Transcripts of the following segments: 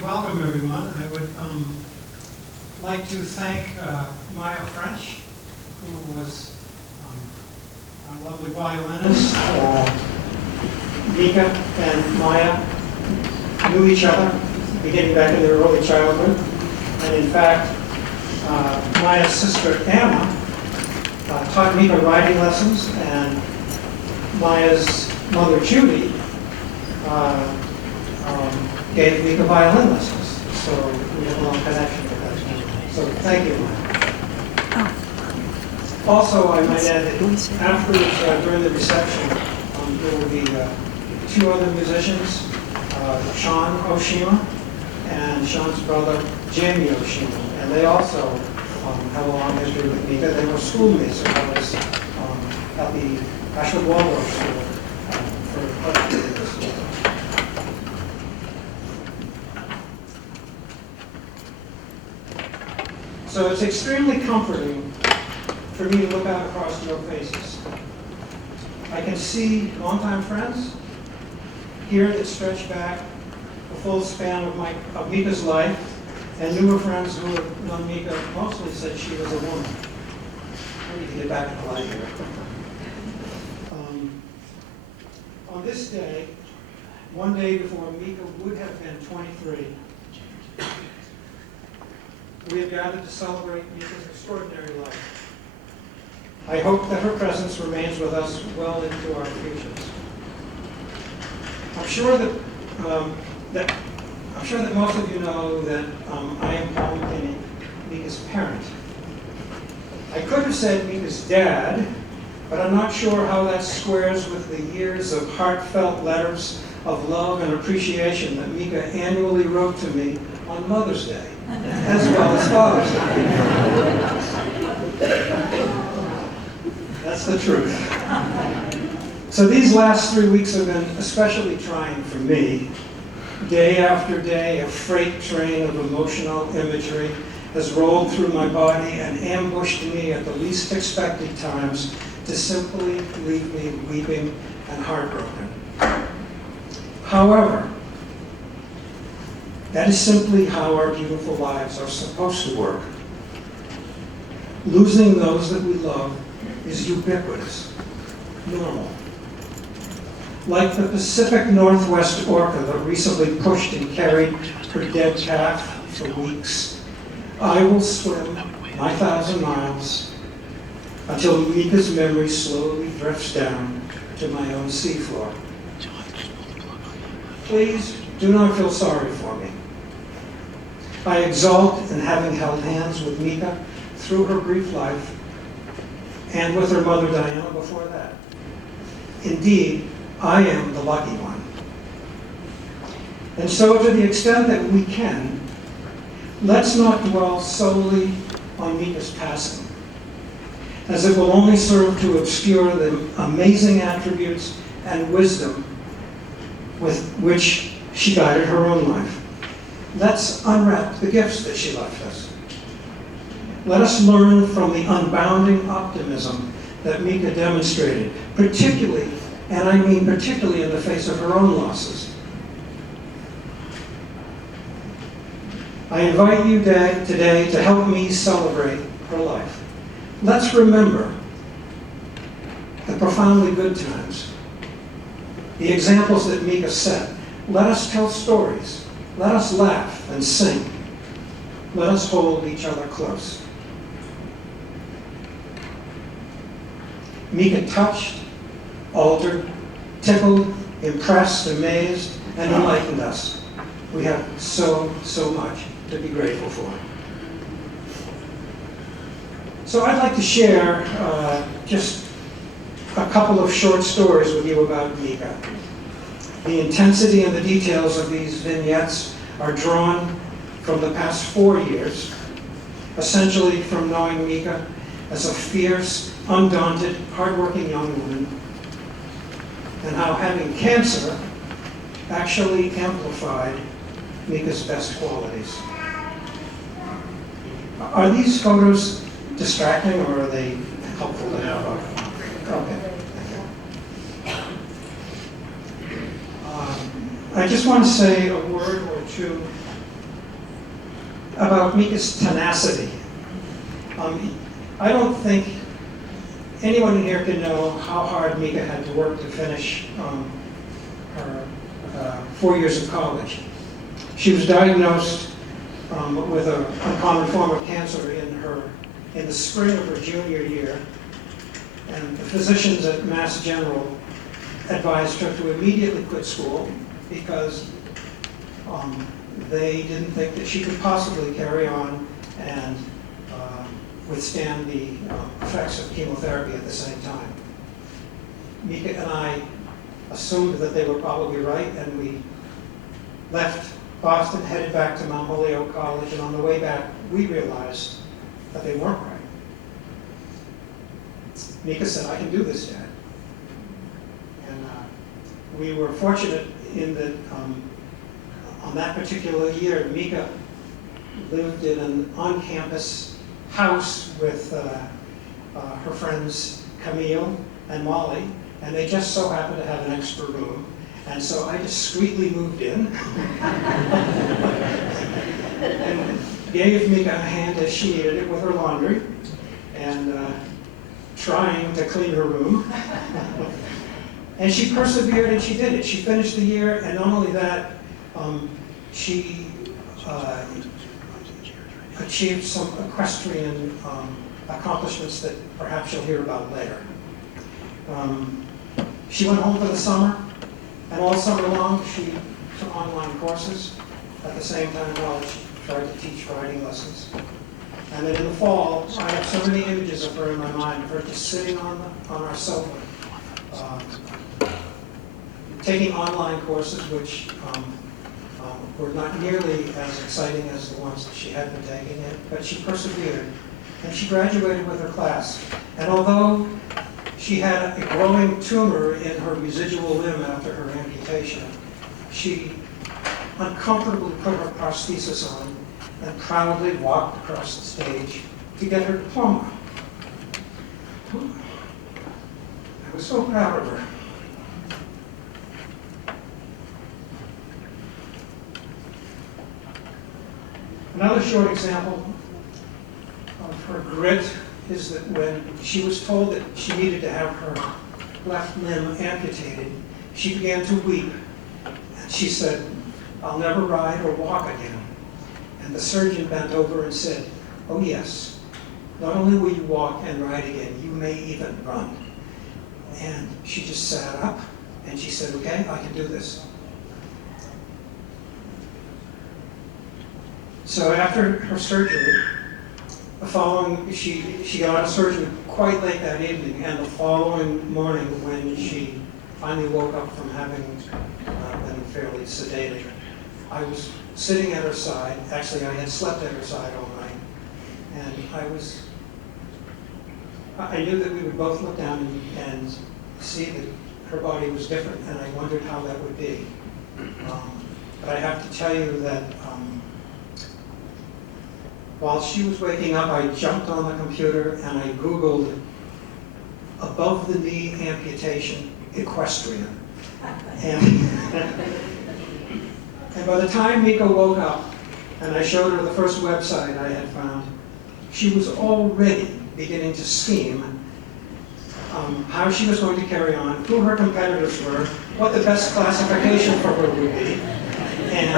Well, welcome everyone. I would like to thank Maya French, who was our lovely violinist. Mika and Maya knew each other beginning back in their early childhood. And in fact, Maya's sister Anna taught Mika riding lessons, and Maya's mother Judy gave Mika violin lessons. So we have a long connection with that. So thank you, Maya. Also, I might add that afterwards, during the reception, there will be two other musicians, Sean Oshima and Sean's brother, Jamie Oshima. And they also have a long history with Mika. They were schoolmates when I was at the Ashwood Waldorf School for quite a few years. So it's extremely comforting for me to look out across your faces. I can see longtime friends here that stretch back the full span of Mika's life, and newer friends who have known Mika mostly since she was a woman. I need to get back in the light here. On this day, one day before Mika would have been 23, we have gathered to celebrate Mika's extraordinary life. I hope that her presence remains with us well into our futures. I'm sure that most of you know that I am Paul McKinney, Mika's parent. I could have said Mika's dad, but I'm not sure how that squares with the years of heartfelt letters of love and appreciation that Mika annually wrote to me on Mother's Day, as well as Father's Day. That's the truth. So these last 3 weeks have been especially trying for me. Day after day, a freight train of emotional imagery has rolled through my body and ambushed me at the least expected times to simply leave me weeping and heartbroken. However, that is simply how our beautiful lives are supposed to work. Losing those that we love is ubiquitous, normal. Like the Pacific Northwest orca that recently pushed and carried her dead calf for weeks, I will swim my 1,000 miles until Mika's memory slowly drifts down to my own seafloor. Please do not feel sorry for me. I exult in having held hands with Mika through her brief life and with her mother Diana before that. Indeed, I am the lucky one. And so to the extent that we can, let's not dwell solely on Mika's passing, as it will only serve to obscure the amazing attributes and wisdom with which she guided her own life. Let's unwrap the gifts that she left us. Let us learn from the unbounding optimism that Mika demonstrated, particularly, and I mean particularly in the face of her own losses. I invite you today to help me celebrate her life. Let's remember the profoundly good times, the examples that Mika set. Let us tell stories. Let us laugh and sing. Let us hold each other close. Mika touched, altered, tickled, impressed, amazed, and enlightened us. We have so much to be grateful for. So I'd like to share just a couple of short stories with you about Mika. The intensity and the details of these vignettes are drawn from the past 4 years, essentially from knowing Mika as a fierce, undaunted, hardworking young woman, and how having cancer actually amplified Mika's best qualities. Are these photos distracting, or are they helpful to have up? Okay. I just want to say a word or two about Mika's tenacity. I don't think anyone in here can know how hard Mika had to work to finish her 4 years of college. She was diagnosed with an uncommon form of cancer in the spring of her junior year, and the physicians at Mass General advised her to immediately quit school because they didn't think that she could possibly carry on and withstand the effects of chemotherapy at the same time. Mika and I assumed that they were probably right, and we left Boston, headed back to Mount Holyoke College, and on the way back, we realized that they weren't right. Mika said, "I can do this, Dad." And we were fortunate in that on that particular year, Mika lived in an on-campus house with her friends Camille and Molly, and they just so happened to have an extra room. And so I discreetly moved in and gave Mika a hand as she needed it with her laundry and trying to clean her room. And she persevered and she did it. She finished the year, and not only that, she achieved some equestrian accomplishments that perhaps you'll hear about later. She went home for the summer, and all summer long she took online courses at the same time while she tried to teach riding lessons. And then in the fall, I have so many images of her in my mind, of her just sitting on our sofa, taking online courses which were not nearly as exciting as the ones that she had been taking, but she persevered, and she graduated with her class. And although she had a growing tumor in her residual limb after her amputation, she uncomfortably put her prosthesis on and proudly walked across the stage to get her diploma. I was so proud of her. Another short example of her grit is that when she was told that she needed to have her left limb amputated, she began to weep. And she said, "I'll never ride or walk again." And the surgeon bent over and said, "Oh yes, not only will you walk and ride again, you may even run." And she just sat up and she said, "Okay, I can do this." So after her surgery, she got out of surgery quite late that evening, and the following morning when she finally woke up from having been fairly sedated, I was sitting at her side. Actually, I had slept at her side all night, and I knew that we would both look down and see that her body was different, and I wondered how that would be. But I have to tell you that while she was waking up, I jumped on the computer and I Googled above the knee amputation equestrian. And by the time Mika woke up and I showed her the first website I had found, she was already beginning to scheme how she was going to carry on, who her competitors were, what the best classification for her would be. And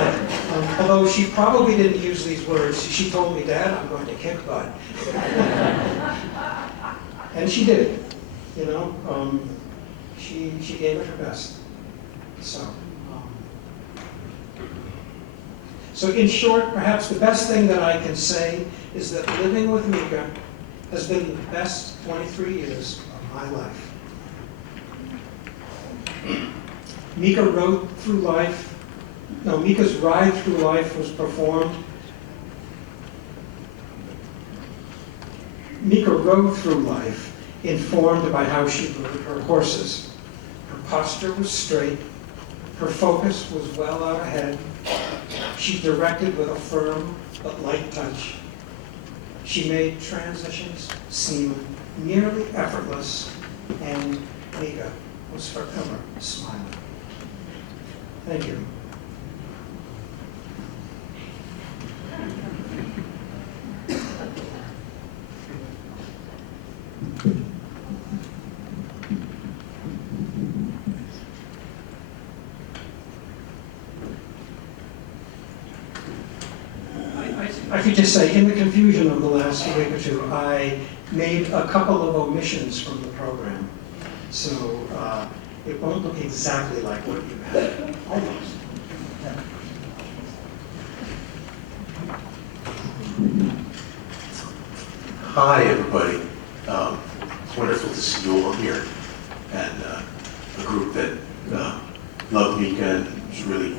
although she probably didn't use these words, she told me, "Dad, I'm going to kick butt." And she did. You know, she gave it her best. So in short, perhaps the best thing that I can say is that living with Mika has been the best 23 years of my life. Mika's ride through life was performed. Mika rode through life informed by how she rode her horses. Her posture was straight. Her focus was well out ahead. She directed with a firm but light touch. She made transitions seem nearly effortless, and Mika was forever smiling. Thank you. I could just say, in the confusion of the last week or two, I made a couple of omissions from the program. So it won't look exactly like what you had. Almost. Hi, everybody. It's wonderful to see you all here, and a group that loved Mika and really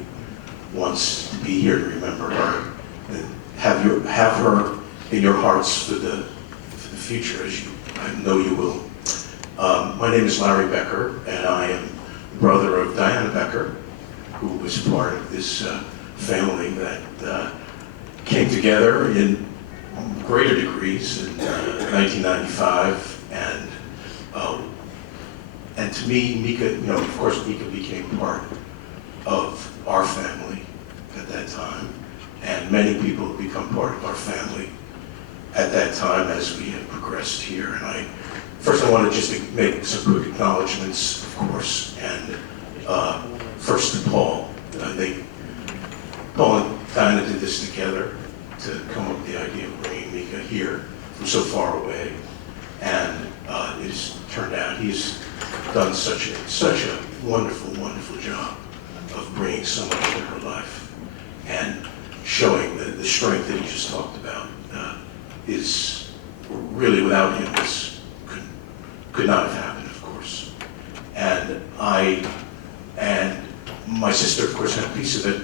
wants to be here to remember her and have her in your hearts for the future, as I know you will. My name is Larry Becker, and I am the brother of Diana Becker, who was part of this family that came together in greater degrees in 1995, and to me, Mika, of course, Mika became part of our family at that time, and many people have become part of our family at that time as we have progressed here. And first I wanted just to make some quick acknowledgments, of course, and first to Paul. Paul and Diana did this together to come up with the idea of bringing Mika here from so far away, and it has turned out he's done such a wonderful, wonderful job of bringing someone into her life and showing the strength that he just talked about is really, without him, this could not have happened, of course. And my sister, of course, had a piece of it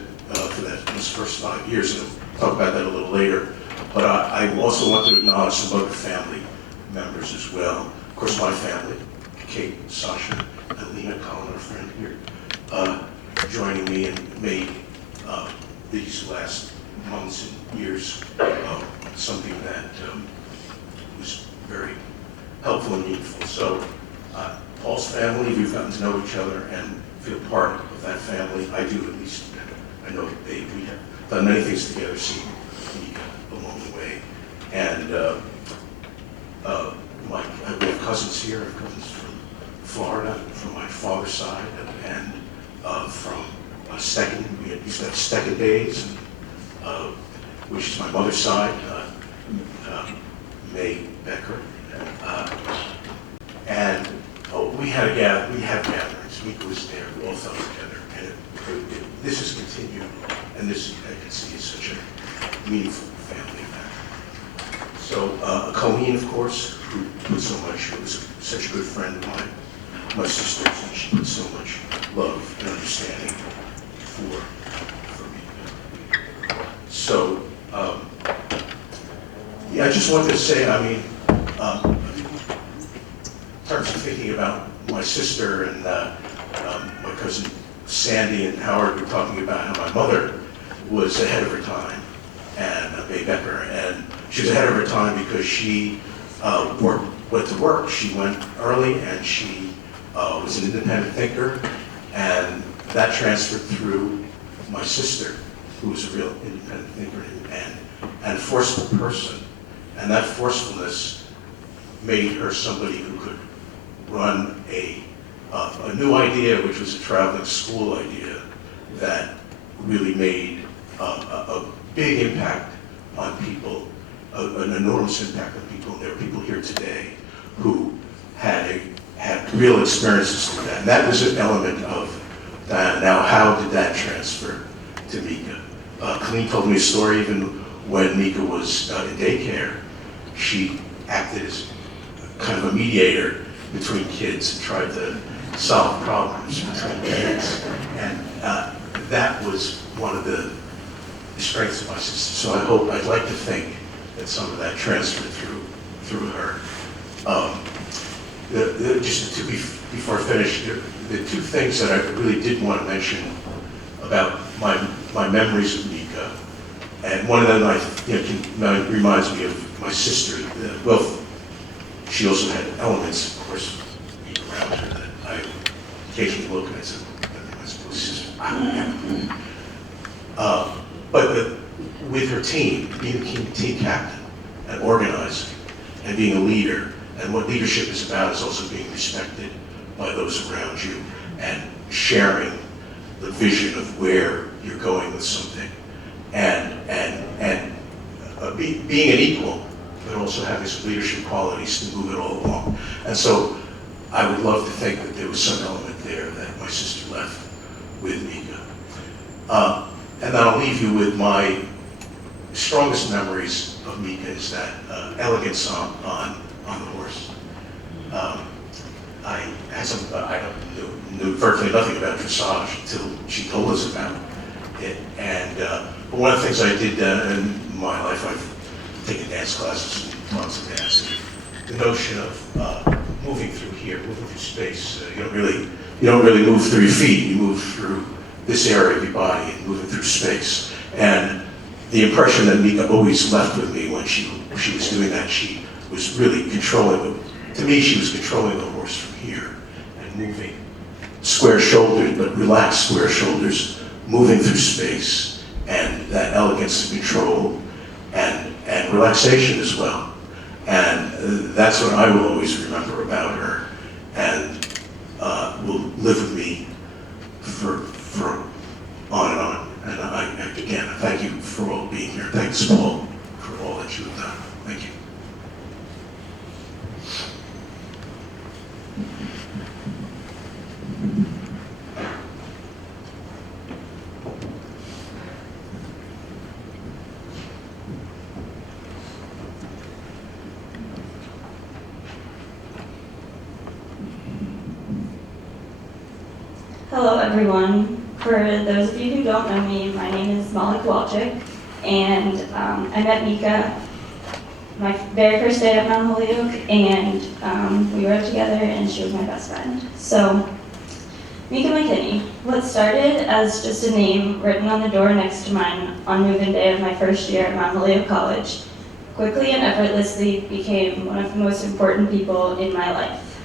for those first 5 years, and I'll talk about that a little later. But I also want to acknowledge some other family members as well. Of course, my family, Kate, Sasha, and Lena Collin, our friend here, joining me and made these last months and years something that was very helpful and meaningful. So Paul's family, we've gotten to know each other and feel part of that family. I do, at least. I know that we have done many things together, seen Mika along the way. And we have cousins here, I have cousins from Florida, from my father's side, and from Stecken. We used to have Stecken days, which is my mother's side, May Becker. And we have gatherings. Mika was there. We all felt together, and this has continued. And this, I can see, is such a meaningful family event. So Colleen, of course, who put so much. Was such a good friend of my sister's, and she put so much love and understanding for me. So yeah, I just wanted to say, in terms of thinking about my sister and my cousin Sandy and Howard were talking about how my mother was ahead of her time, and May Becker, and she was ahead of her time because she went to work. She went early, and she was an independent thinker, and that transferred through my sister, who was a real independent thinker and a forceful person, and that forcefulness made her somebody who could run a new idea, which was a traveling school idea that really made a big impact on people, an enormous impact on people. And there are people here today who had real experiences with that. And that was an element of that. Now, how did that transfer to Mika? Colleen told me a story even when Mika was in daycare. She acted as kind of a mediator between kids and tried to solve problems between kids. And that was one of the strengths of my sister. So I'd like to think that some of that transferred through her. Before I finish, the two things that I really did want to mention about my memories of Mika, and one of them reminds me of my sister. She also had elements, of course, around her that I occasionally look and I said, "I suppose sister." But with her team, being a team captain and organizing and being a leader, and what leadership is about is also being respected by those around you and sharing the vision of where you're going with something. And being an equal, but also having some leadership qualities to move it all along. And so I would love to think that there was some element there that my sister left with Mika. And then I'll leave you with my strongest memories of Mika is that elegance on the horse. I had knew virtually nothing about dressage until she told us about it. And but one of the things I did in my life, I've taken dance classes and tons of dance. The notion of moving through here, moving through space. You don't really move through your feet. You move through this area of your body and moving through space. And the impression that Mika always left with me when she was doing that, she was really controlling it. To me, she was controlling the horse from here and moving square-shouldered, but relaxed square shoulders, moving through space, and that elegance and control and relaxation as well. And that's what I will always remember about her, and will live with me for on and on. And again, thank you for all being here. Thanks, Paul, for all that you have done. Thank you. Hello, everyone. For those of you who don't know me, my name is Molly Kowalczyk, and I met Mika my very first day at Mount Holyoke, and we rode together, and she was my best friend. So, Mika McKinney. What started as just a name written on the door next to mine on move-in day of my first year at Mount Holyoke College quickly and effortlessly became one of the most important people in my life.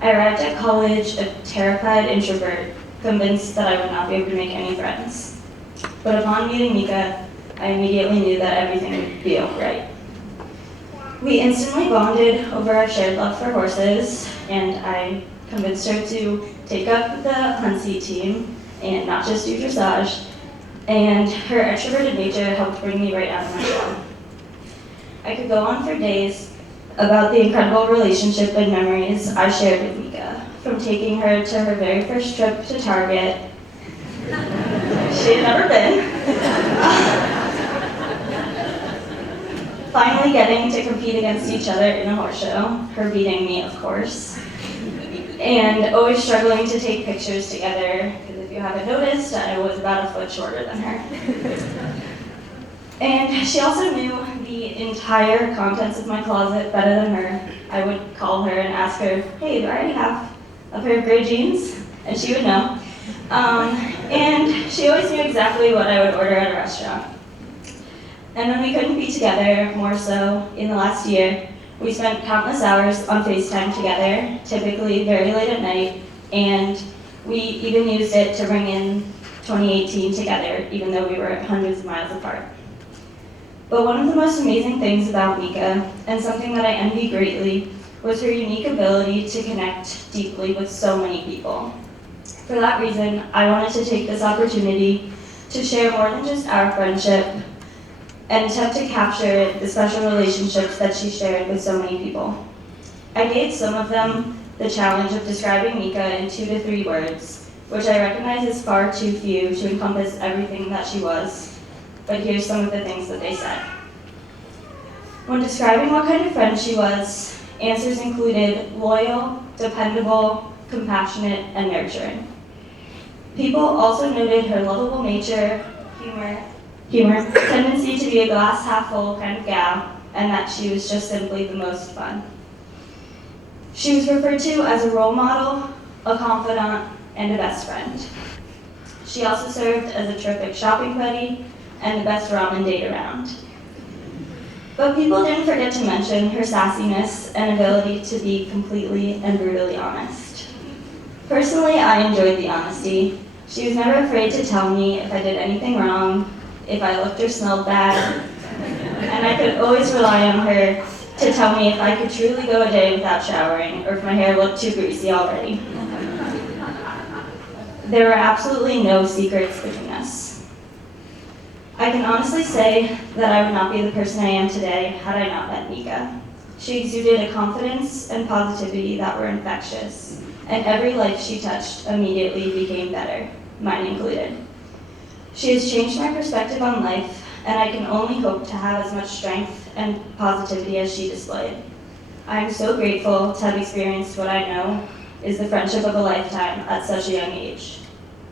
I arrived at college a terrified introvert, convinced that I would not be able to make any friends. But upon meeting Mika, I immediately knew that everything would be all right. We instantly bonded over our shared love for horses, and I convinced her to take up the hunt seat team and not just do dressage, and her extroverted nature helped bring me right out of my shell. I could go on for days about the incredible relationship and memories I shared with Mika, from taking her to her very first trip to Target. She had never been. Finally getting to compete against each other in a horse show, her beating me, of course. And always struggling to take pictures together, because if you haven't noticed, I was about a foot shorter than her. And she also knew the entire contents of my closet better than her. I would call her and ask her, hey, do I already have a pair of gray jeans? And she would know. And she always knew exactly what I would order at a restaurant. And when we couldn't be together, more so in the last year, we spent countless hours on FaceTime together, typically very late at night, and we even used it to bring in 2018 together, even though we were hundreds of miles apart. But one of the most amazing things about Mika, and something that I envy greatly, was her unique ability to connect deeply with so many people. For that reason, I wanted to take this opportunity to share more than just our friendship and attempt to capture the special relationships that she shared with so many people. I gave some of them the challenge of describing Mika in 2 to 3 words, which I recognize is far too few to encompass everything that she was. But here's some of the things that they said. When describing what kind of friend she was, answers included loyal, dependable, compassionate, and nurturing. People also noted her lovable nature, humor, tendency to be a glass half full kind of gal, and that she was just simply the most fun. She was referred to as a role model, a confidant, and a best friend. She also served as a terrific shopping buddy and the best ramen date around. But people didn't forget to mention her sassiness and ability to be completely and brutally honest. Personally, I enjoyed the honesty. She was never afraid to tell me if I did anything wrong, if I looked or smelled bad, and I could always rely on her to tell me if I could truly go a day without showering or if my hair looked too greasy already. There were absolutely no secrets between us. I can honestly say that I would not be the person I am today had I not met Mika. She exuded a confidence and positivity that were infectious, and every life she touched immediately became better, mine included. She has changed my perspective on life, and I can only hope to have as much strength and positivity as she displayed. I am so grateful to have experienced what I know is the friendship of a lifetime at such a young age.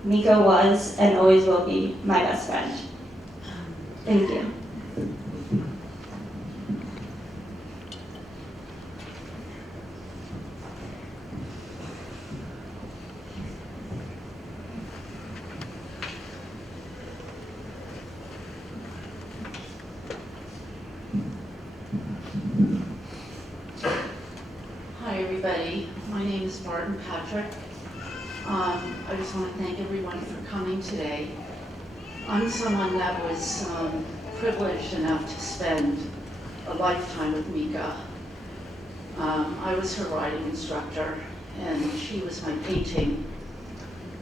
Mika was and always will be my best friend. Thank you. Hi, everybody. My name is Martin Patrick. I just want to thank everyone for coming today. I'm someone that was privileged enough to spend a lifetime with Mika. I was her riding instructor, and she was my painting,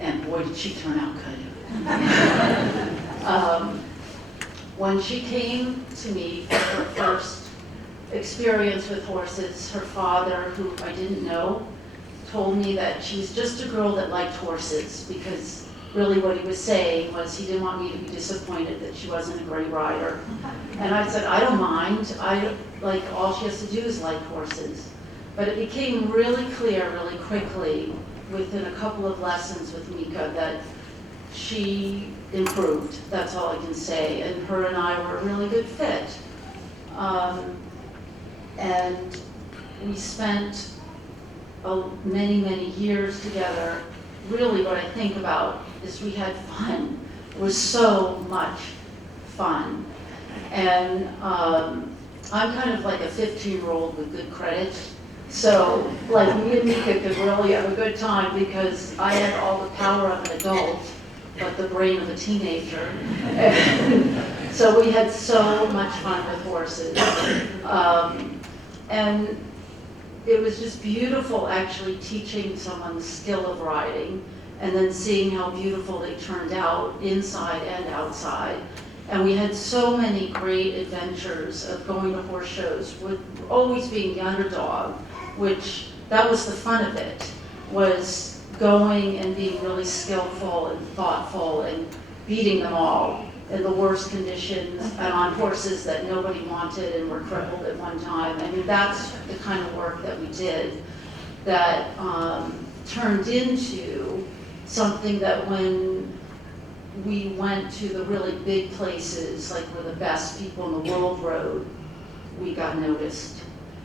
and boy, did she turn out good. When she came to me for her first experience with horses, her father, who I didn't know, told me that she was just a girl that liked horses, because really what he was saying was he didn't want me to be disappointed that she wasn't a great rider. And I said, I don't mind. All she has to do is like horses. But it became really clear really quickly within a couple of lessons with Mika that she improved. That's all I can say. And her and I were a really good fit. And we spent many, many years together. Really what I think about is we had fun. It was so much fun. And I'm kind of like a 15-year-old with good credit. So like me and Mika could really have a good time because I had all the power of an adult, but the brain of a teenager. So we had so much fun with horses. And it was just beautiful actually teaching someone the skill of riding and then seeing how beautiful they turned out inside and outside. And we had so many great adventures of going to horse shows, with always being the underdog, which that was the fun of it, was going and being really skillful and thoughtful and beating them all in the worst conditions and on horses that nobody wanted and were crippled at one time. I mean, that's the kind of work that we did that turned into something that when we went to the really big places, like where the best people in the world rode, we got noticed.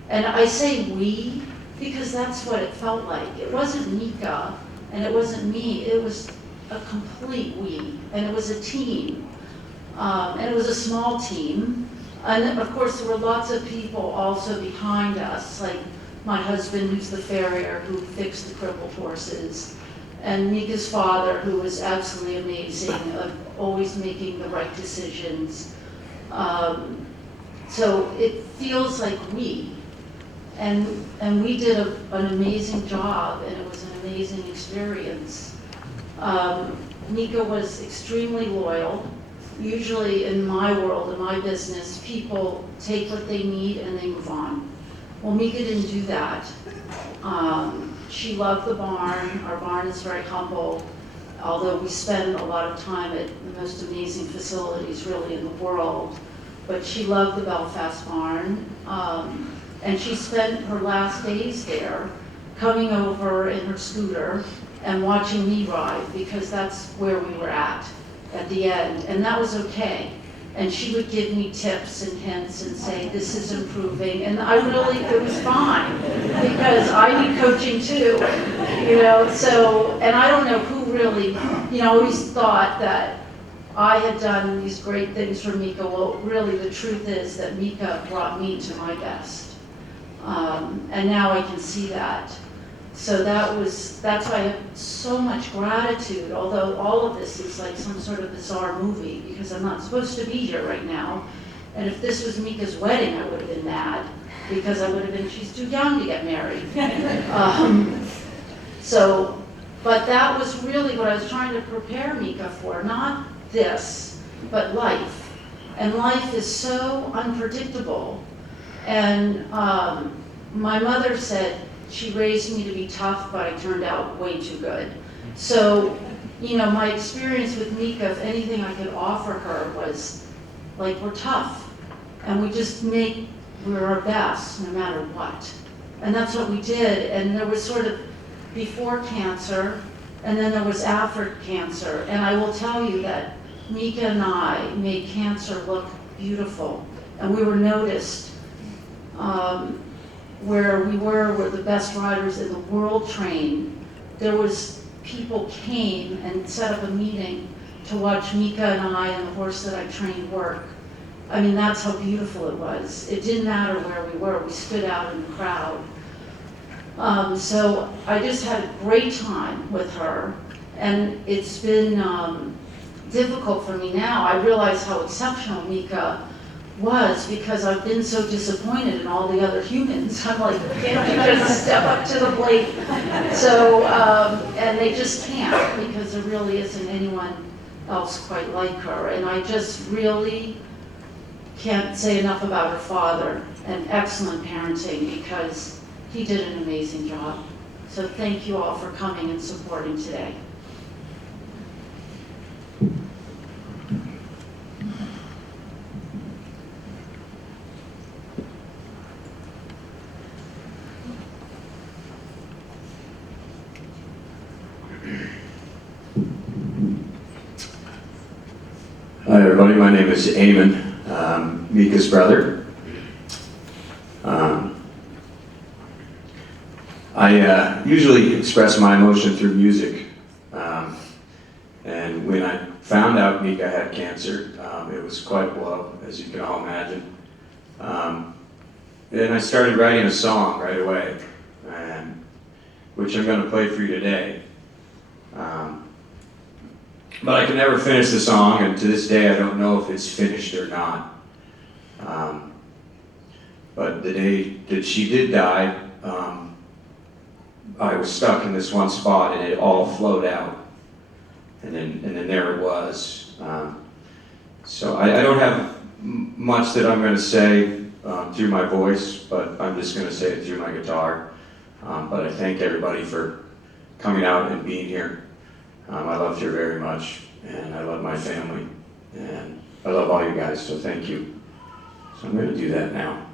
And I say we because that's what it felt like. It wasn't Mika and it wasn't me, it was a complete we, and it was a team. And it was a small team. And of course, there were lots of people also behind us, like my husband, who's the farrier, who fixed the crippled horses, and Mika's father, who was absolutely amazing, of always making the right decisions. So it feels like we. And we did an amazing job, and it was an amazing experience. Mika was extremely loyal. Usually in my world, in my business, people take what they need and they move on. Well, Mika didn't do that. She loved the barn. Our barn is very humble, although we spend a lot of time at the most amazing facilities really in the world. But she loved the Belfast barn. And she spent her last days there coming over in her scooter and watching me ride, because that's where we were at the end, and that was okay. And she would give me tips and hints and say, this is improving, and it was fine, because I need coaching too, so, and I don't know who really, always thought that I had done these great things for Mika. Well, really the truth is that Mika brought me to my best, and now I can see that. So that's why I have so much gratitude, although all of this is like some sort of bizarre movie, because I'm not supposed to be here right now. And if this was Mika's wedding, I would have been mad, because I would have been, she's too young to get married. But that was really what I was trying to prepare Mika for, not this, but life. And life is so unpredictable. And my mother said she raised me to be tough, but I turned out way too good. So, you know, my experience with Mika, if anything I could offer her was, like, we're tough. And we're our best, no matter what. And that's what we did. And there was sort of before cancer, and then there was after cancer. And I will tell you that Mika and I made cancer look beautiful. And we were noticed where we were the best riders in the world trained. There was people came and set up a meeting to watch Mika and I and the horse that I trained work. I mean, that's how beautiful it was. It didn't matter where we were. We stood out in the crowd. So I just had a great time with her. And it's been difficult for me now. I realize how exceptional Mika was because I've been so disappointed in all the other humans. I'm like, can't you just step up to the plate? So, and they just can't because there really isn't anyone else quite like her. And I just really can't say enough about her father and excellent parenting because he did an amazing job. So thank you all for coming and supporting today. Hi everybody, my name is Eamon, Mika's brother. I usually express my emotion through music, and when I found out Mika had cancer, it was quite a blow, as you can all imagine. And I started writing a song right away, which I'm going to play for you today. But I could never finish the song, and to this day I don't know if it's finished or not. But the day that she did die, I was stuck in this one spot and it all flowed out. And then there it was. So I don't have much that I'm going to say through my voice, but I'm just going to say it through my guitar. But I thank everybody for coming out and being here. I loved her very much, and I love my family, and I love all you guys, so thank you. So I'm going to do that now.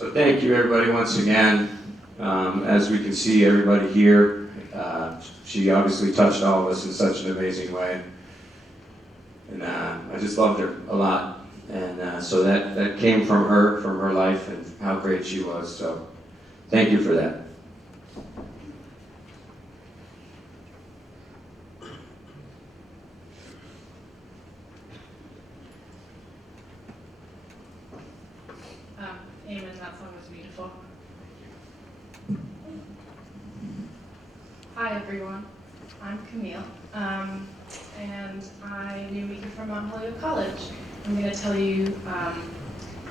So thank you, everybody, once again. As we can see, everybody here, she obviously touched all of us in such an amazing way. And I just loved her a lot. And so that came from her life and how great she was. So thank you for that. Amen, that song was beautiful. Hi everyone, I'm Camille, and I knew Mika from Mount Holyoke College. I'm going to tell you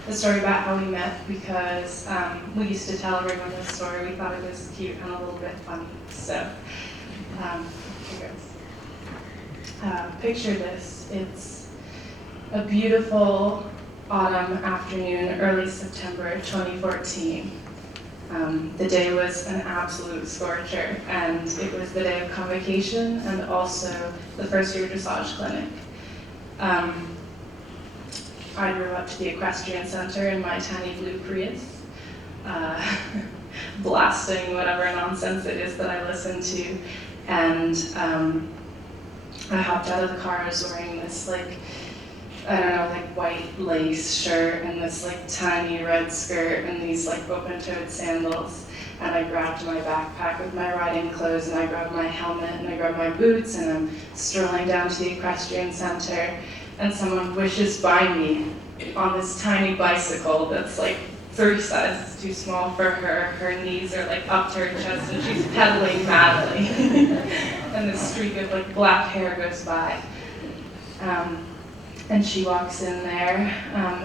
the story about how we met because we used to tell everyone this story. We thought it was cute and a little bit funny. So, here goes. Picture this. It's a beautiful autumn afternoon, early September 2014. The day was an absolute scorcher, and it was the day of convocation and also the first year dressage clinic. I drove up to the equestrian center in my tiny blue Prius, blasting whatever nonsense it is that I listen to, and I hopped out of the car. I was wearing this white lace shirt and this tiny red skirt and these open-toed sandals. And I grabbed my backpack with my riding clothes and I grabbed my helmet and I grabbed my boots and I'm strolling down to the equestrian center and someone wishes by me on this tiny bicycle that's 3 sizes too small for her. Her knees are up to her chest and she's pedaling madly. And this streak of black hair goes by. And she walks in there,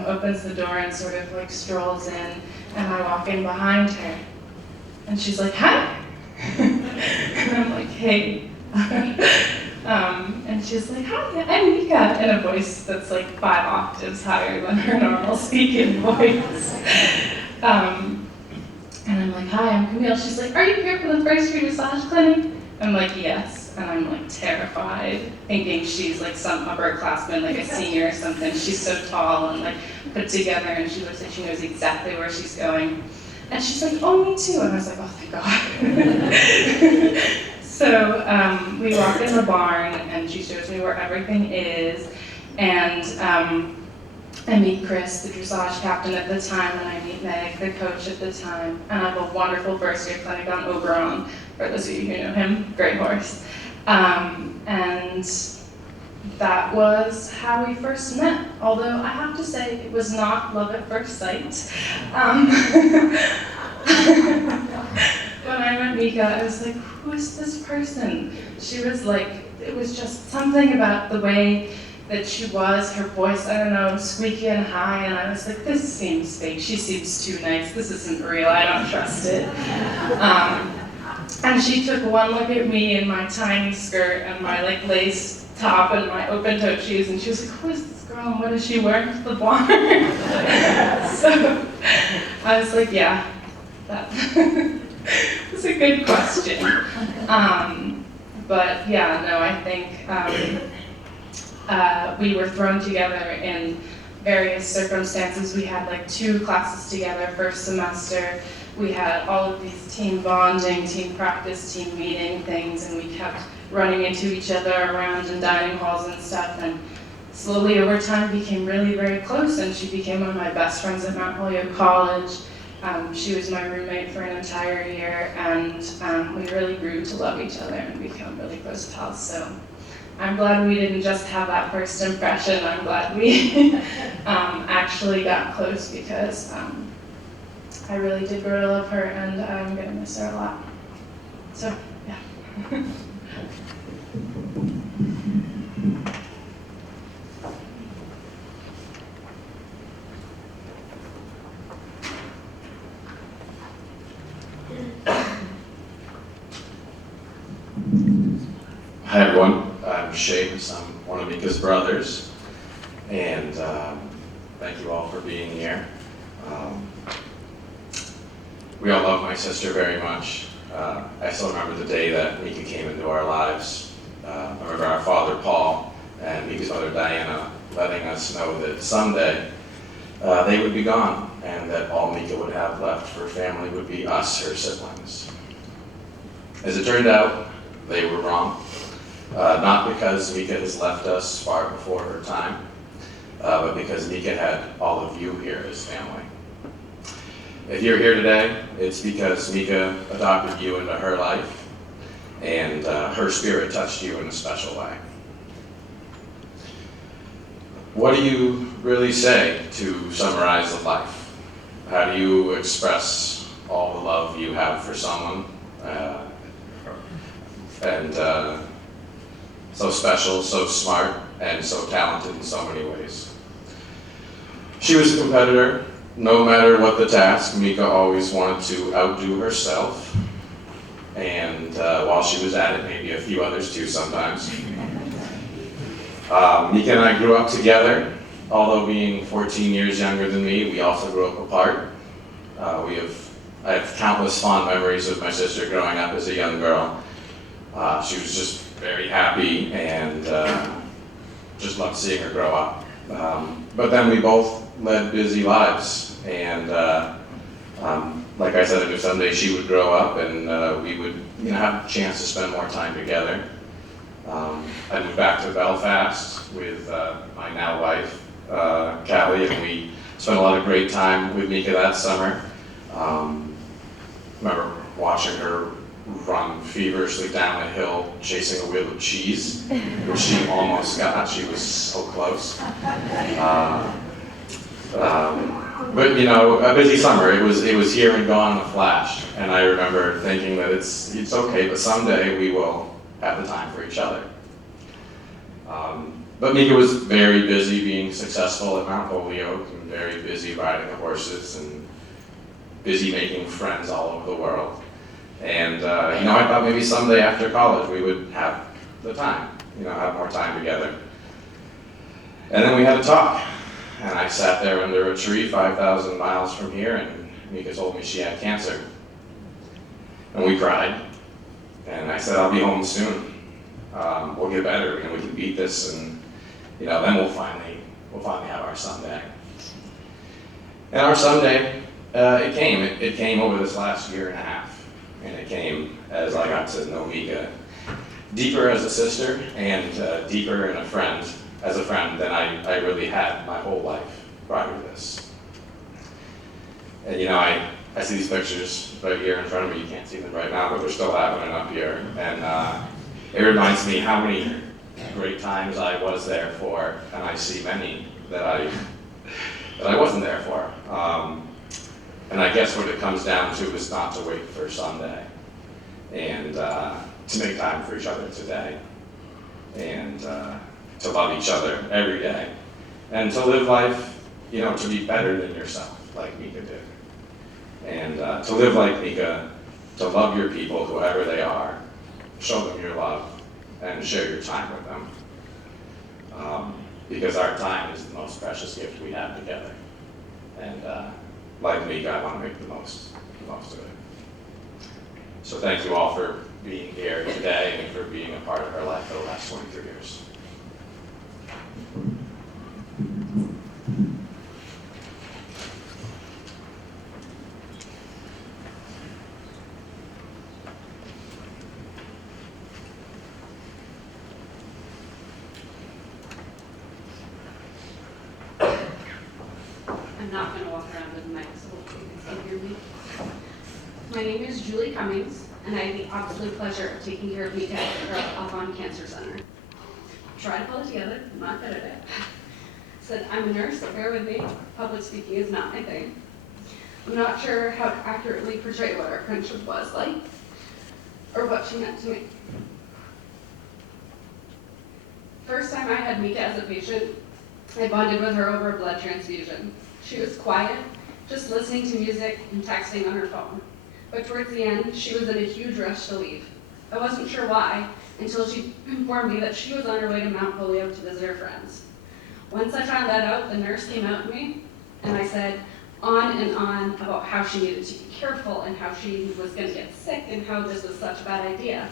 opens the door and sort of strolls in, and I walk in behind her. And she's like, hi. And I'm like, hey. And she's like, hi, I'm Mika, in a voice that's 5 octaves higher than her normal speaking voice. And I'm like, hi, I'm Camille. She's like, are you here for the first year dressage clinic? I'm like, yes. And I'm terrified, thinking she's some upperclassman, a senior or something. She's so tall and put together, and she looks like she knows exactly where she's going. And she's like, oh, me too. And I was like, oh, thank God. So we walk in the barn, and she shows me where everything is. And I meet Chris, the dressage captain at the time, and I meet Meg, the coach at the time. And I have a wonderful first year clinic on Oberon, for those of you who know him, great horse. And that was how we first met. Although I have to say it was not love at first sight. When I met Mika, I was like, who is this person? She was it was just something about the way that she was, her voice, I don't know, squeaky and high, and I was like, this seems fake. She seems too nice. This isn't real. I don't trust it. And she took one look at me in my tiny skirt and my lace top and my open-toed shoes, and she was like, who is this girl and what is she wearing to the barn? So I was like, yeah, that was a good question. But yeah, no, I think we were thrown together in various circumstances. We had 2 classes together first semester. We had all of these team bonding, team practice, team meeting things, and we kept running into each other around in dining halls and stuff, and slowly over time became really very close, and she became one of my best friends at Mount Holyoke College. She was my roommate for an entire year, and we really grew to love each other and become really close pals. So I'm glad we didn't just have that first impression. I'm glad we actually got close because I really did grow to love her, and I'm going to miss her a lot. So, yeah. Hi everyone, I'm Seamus. I'm one of Mika's brothers, and thank you all for being here. We all love my sister very much. I still remember the day that Mika came into our lives. I remember our father Paul and Mika's mother Diana letting us know that someday they would be gone, and that all Mika would have left for family would be us, her siblings. As it turned out, they were wrong. Not because Mika has left us far before her time, but because Mika had all of you here as family. If you're here today, it's because Mika adopted you into her life, and her spirit touched you in a special way. What do you really say to summarize a life? How do you express all the love you have for someone? So special, so smart, and so talented in so many ways. She was a competitor. No matter what the task, Mika always wanted to outdo herself. And while she was at it, maybe a few others too sometimes. Mika and I grew up together. Although being 14 years younger than me, we also grew up apart. I have countless fond memories of my sister growing up as a young girl. She was just very happy, and just loved seeing her grow up. But then we both led busy lives, and like I said, I knew someday she would grow up, and we would have a chance to spend more time together. I moved back to Belfast with my now wife, Callie, and we spent a lot of great time with Mika that summer. Remember watching her run feverishly down a hill, chasing a wheel of cheese, which she almost got. She was so close. But a busy summer. It was here and gone in a flash. And I remember thinking that it's okay, but someday we will have the time for each other. But Mika was very busy being successful at Mount Holyoke, and very busy riding the horses, and busy making friends all over the world. And I thought maybe someday after college we would have the time, have more time together. And then we had a talk, and I sat there under a tree 5,000 miles from here, and Mika told me she had cancer. And we cried, and I said, I'll be home soon. We'll get better, we can beat this, and then we'll finally have our someday. And our someday, it came. It came over this last year and a half. And it came as I got to know Mika deeper as a sister, and deeper as a friend than I really had my whole life prior to this. And I see these pictures right here in front of me. You can't see them right now, but they're still happening up here. And it reminds me how many great times I was there for, and I see many that I wasn't there for. And I guess what it comes down to is not to wait for someday, and to make time for each other today, and to love each other every day, and to live life, to be better than yourself, like Mika did. And to live like Mika, to love your people, whoever they are, show them your love, and share your time with them. Because our time is the most precious gift we have together. And like Mika, I want to make the most of it. So thank you all for being here today and for being a part of our life for the last 23 years. I'm not going to walk around with the mic, so hopefully you can still hear me. My name is Julie Cummings, and I have the absolute pleasure of taking care of Mika at the Alphon Cancer Center. Try to pull it together, I'm not good at it. Said, I'm a nurse, so bear with me. Public speaking is not my thing. I'm not sure how to accurately portray what our friendship was like, or what she meant to me. First time I had Mika as a patient, I bonded with her over a blood transfusion. She was quiet, just listening to music and texting on her phone. But towards the end, she was in a huge rush to leave. I wasn't sure why, until she informed me that she was on her way to Mount Holyoke to visit her friends. Once I found that out, the nurse came out to me, and I said on and on about how she needed to be careful, and how she was going to get sick, and how this was such a bad idea.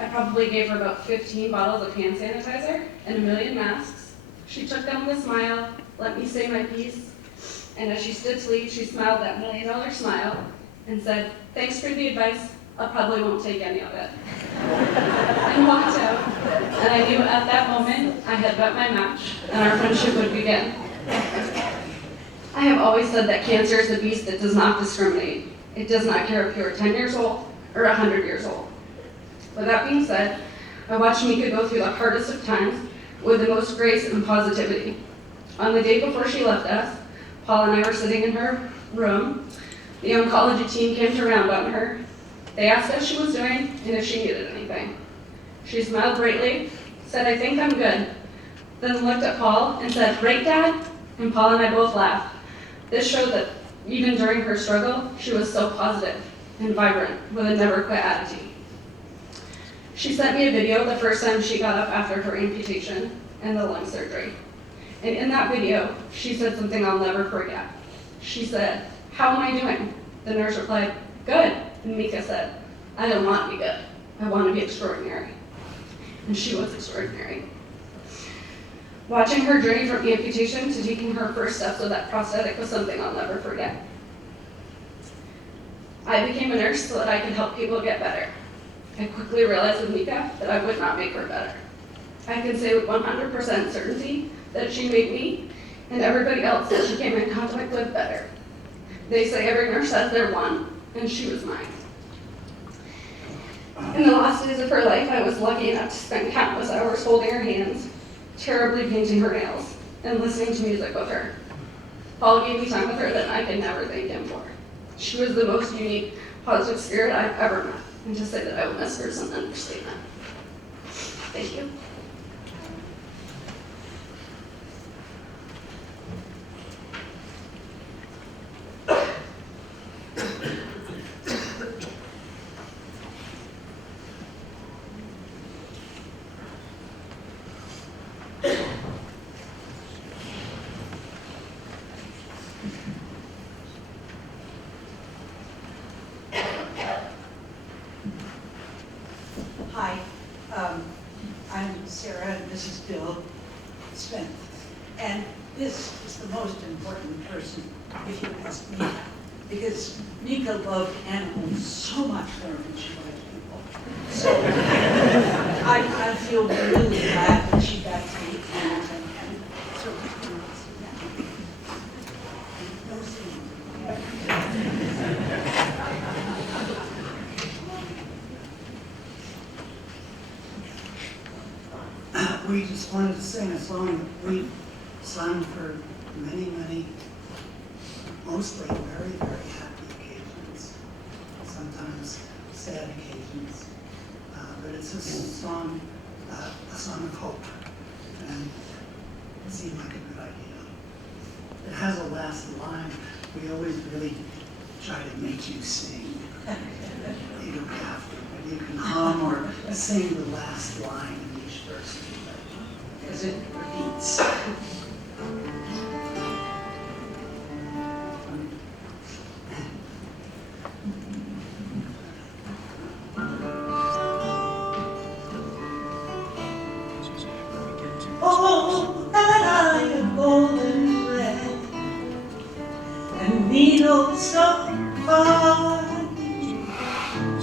I probably gave her about 15 bottles of hand sanitizer and 1 million masks. She took them with a smile, let me say my piece, And as she stood to leave, she smiled that $1,000,000 smile and said, "Thanks for the advice. I probably won't take any of it." And walked out. And I knew at that moment I had bet my match and our friendship would begin. I have always said that cancer is a beast that does not discriminate. It does not care if you're 10 years old or 100 years old. With that being said, I watched Mika go through the hardest of times with the most grace and positivity. On the day before she left us, Paul and I were sitting in her room. The oncology team came to round on her. They asked how she was doing and if she needed anything. She smiled brightly, said, "I think I'm good." Then looked at Paul and said, "Right, Dad?" And Paul and I both laughed. This showed that even during her struggle, she was so positive and vibrant with a never quit attitude. She sent me a video the first time she got up after her amputation and the lung surgery. And in that video, she said something I'll never forget. She said, "How am I doing?" The nurse replied, "Good." And Mika said, "I don't want to be good. I want to be extraordinary." And she was extraordinary. Watching her journey from amputation to taking her first steps with that prosthetic was something I'll never forget. I became a nurse so that I could help people get better. I quickly realized with Mika that I would not make her better. I can say with 100% certainty that she made me and everybody else that she came in contact with better. They say every nurse has their one, and she was mine. In the last days of her life, I was lucky enough to spend countless hours holding her hands, terribly painting her nails, and listening to music with her. Paul gave me time with her that I could never thank him for. She was the most unique, positive spirit I've ever met, and to say that I will miss her is an understatement. Thank you. Hi, I'm Sarah, and this is Bill Smith. And this is the most important person, if you ask me, because Mika loved animals so much more than she liked people. So I feel really glad that she got to meet animals and so we just wanted to sing a song that we've sung for many, mostly very, very happy occasions, sometimes sad occasions. But it's a song of hope, and it seemed like a good idea. It has a last line. We always really try to make you sing. You don't have to, but you can hum or sing the last line in each verse. Because it repeats. oh, that I am golden red and needles so fine.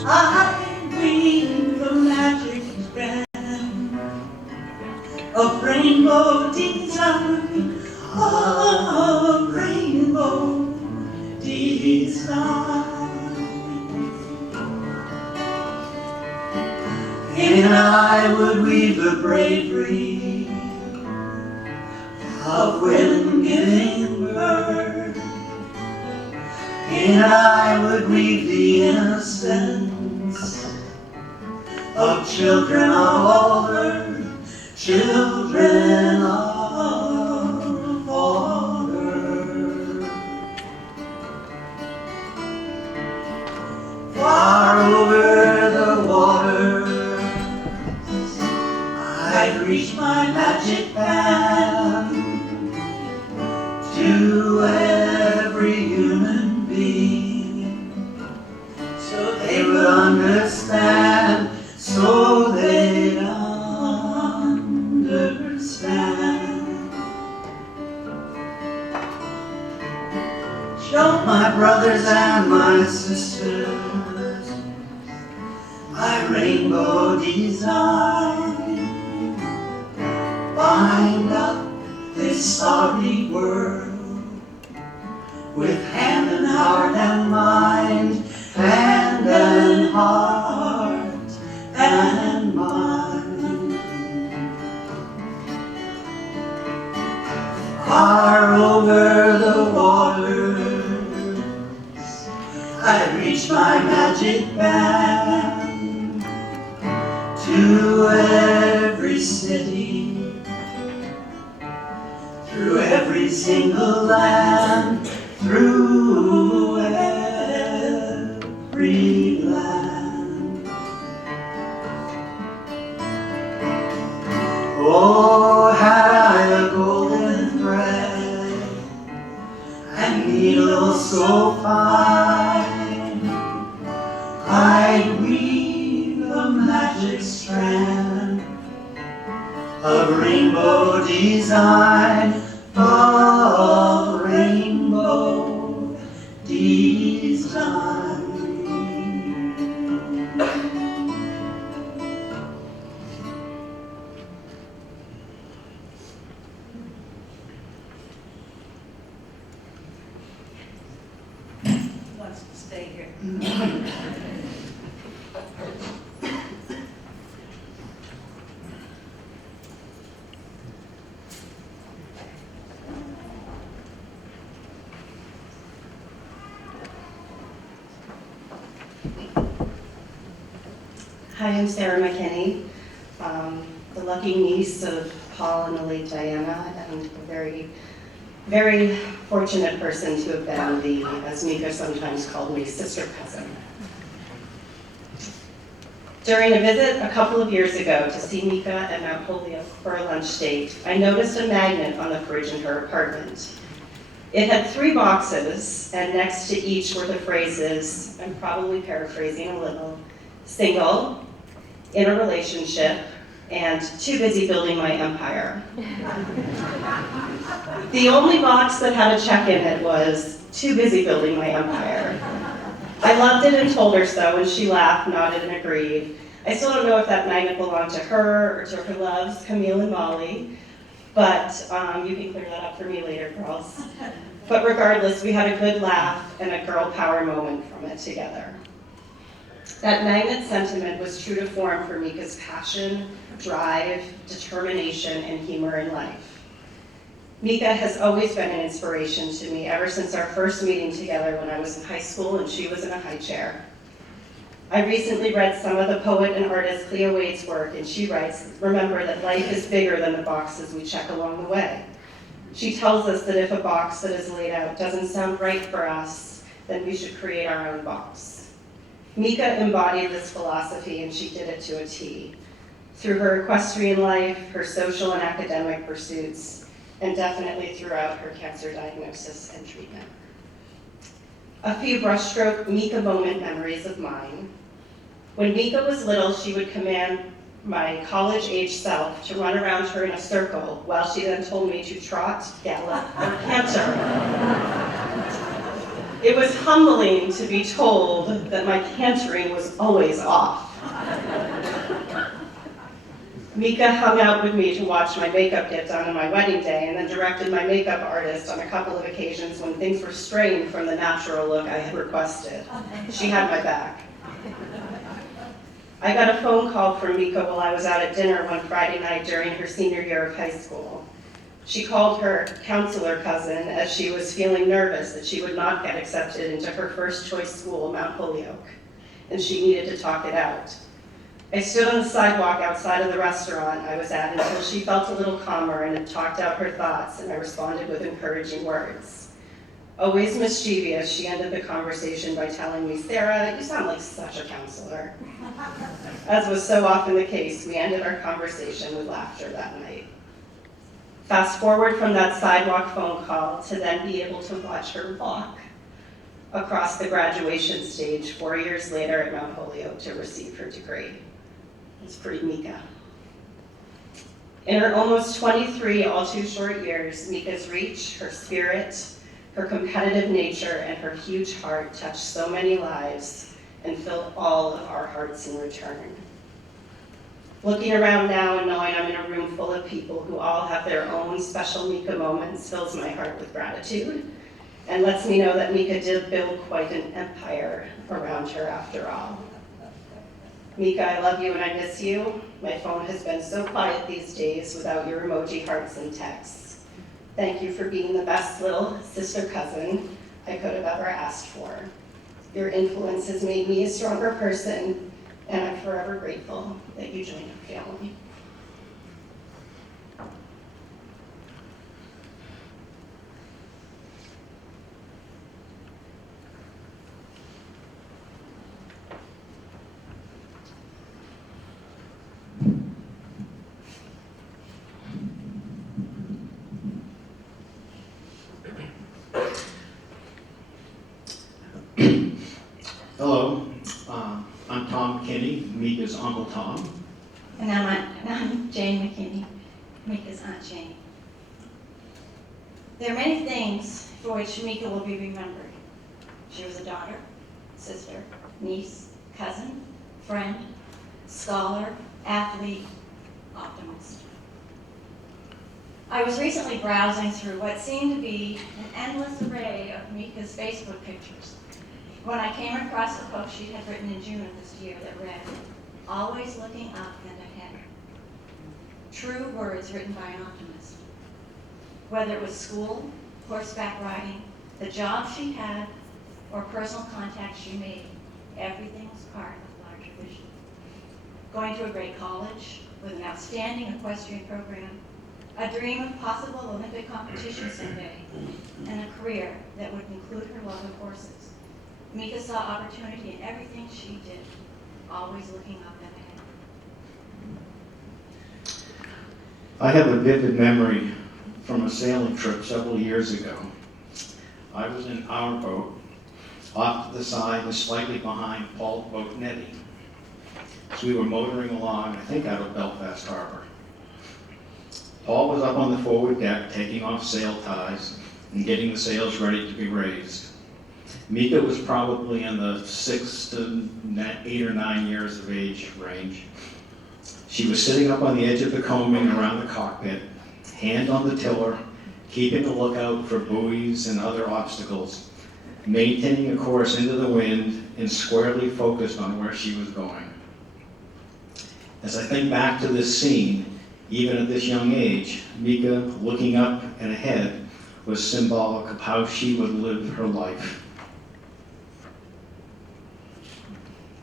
I weave the magic thread of rainbow design, of rainbow design. And I would weave the bravery of women giving birth, and I would weave the innocence of children of all earth, children of all earth. Far over the waters, I'd reach my magic band to every human being, so they would understand, so they'd understand. Show my brothers and my sisters my rainbow design. Bind up this sorry world with hand and heart and mind, hand and heart and mind. Far over the waters, I reach my magic band to every city, through every single land, through every land. Oh, had I a golden thread and needle so fine, I'd weave a magic strand of rainbow design, of rainbow design. Who wants to stay here? Hi, I'm Sarah McKinney, the lucky niece of Paul and the late Diana, and a very, very fortunate person to have been the, as Mika sometimes called me, sister cousin. During a visit a couple of years ago to see Mika at Mount Holyoke for a lunch date, I noticed a magnet on the fridge in her apartment. It had 3 boxes, and next to each were the phrases, I'm probably paraphrasing a little, single, in a relationship, and too busy building my empire. The only box that had a check in it was too busy building my empire. I loved it and told her so, and she laughed, nodded, and agreed. I still don't know if that magnet belonged to her or to her loves, Camille and Molly, but you can clear that up for me later, girls. But regardless, we had a good laugh and a girl power moment from it together. That magnet sentiment was true to form for Mika's passion, drive, determination, and humor in life. Mika has always been an inspiration to me ever since our first meeting together when I was in high school and she was in a high chair. I recently read some of the poet and artist Cleo Wade's work, and she writes, remember that life is bigger than the boxes we check along the way. She tells us that if a box that is laid out doesn't sound right for us, then we should create our own box. Mika embodied this philosophy, and she did it to a T. Through her equestrian life, her social and academic pursuits, and definitely throughout her cancer diagnosis and treatment. A few brushstroke Mika moment memories of mine. When Mika was little, she would command my college-age self to run around her in a circle while she then told me to trot, gallop, or canter. It was humbling to be told that my cantering was always off. Mika hung out with me to watch my makeup get done on my wedding day, and then directed my makeup artist on a couple of occasions when things were strained from the natural look I had requested. She had my back. I got a phone call from Mika while I was out at dinner one Friday night during her senior year of high school. She called her counselor cousin as she was feeling nervous that she would not get accepted into her first choice school, Mount Holyoke, and she needed to talk it out. I stood on the sidewalk outside of the restaurant I was at until she felt a little calmer and had talked out her thoughts, and I responded with encouraging words. Always mischievous, she ended the conversation by telling me, Sarah, you sound like such a counselor. As was so often the case, we ended our conversation with laughter that night. Fast forward from that sidewalk phone call to then be able to watch her walk across the graduation stage 4 years later at Mount Holyoke to receive her degree. It's pretty Mika. In her almost 23 all too short years, Mika's reach, her spirit, Her competitive nature and her huge heart touched so many lives and filled all of our hearts in return. Looking around now and knowing I'm in a room full of people who all have their own special Mika moments fills my heart with gratitude and lets me know that Mika did build quite an empire around her after all. Mika, I love you and I miss you. My phone has been so quiet these days without your emoji hearts and texts. Thank you for being the best little sister cousin I could have ever asked for. Your influence has made me a stronger person, and I'm forever grateful that you joined our family. Hello, I'm Tom McKinney, Mika's Uncle Tom. And I'm Jane McKinney, Mika's Aunt Jane. There are many things for which Mika will be remembered. She was a daughter, sister, niece, cousin, friend, scholar, athlete, optimist. I was recently browsing through what seemed to be an endless array of Mika's Facebook pictures when I came across a post she had written in June of this year that read, "Always looking up and ahead." True words written by an optimist. Whether it was school, horseback riding, the job she had, or personal contacts she made, everything was part of a larger vision. Going to a great college with an outstanding equestrian program, a dream of possible Olympic competition someday, and a career that would include her love of horses. Mika saw opportunity in everything she did, always looking up and ahead. I have a vivid memory from a sailing trip several years ago. I was in our boat, off to the side and slightly behind Paul's boat Nettie. So we were motoring along, I think out of Belfast Harbor. Paul was up on the forward deck taking off sail ties and getting the sails ready to be raised. Mika was probably in the 6 to 8 or 9 years of age range. She was sitting up on the edge of the combing around the cockpit, hand on the tiller, keeping a lookout for buoys and other obstacles, maintaining a course into the wind and squarely focused on where she was going. As I think back to this scene, even at this young age, Mika looking up and ahead was symbolic of how she would live her life.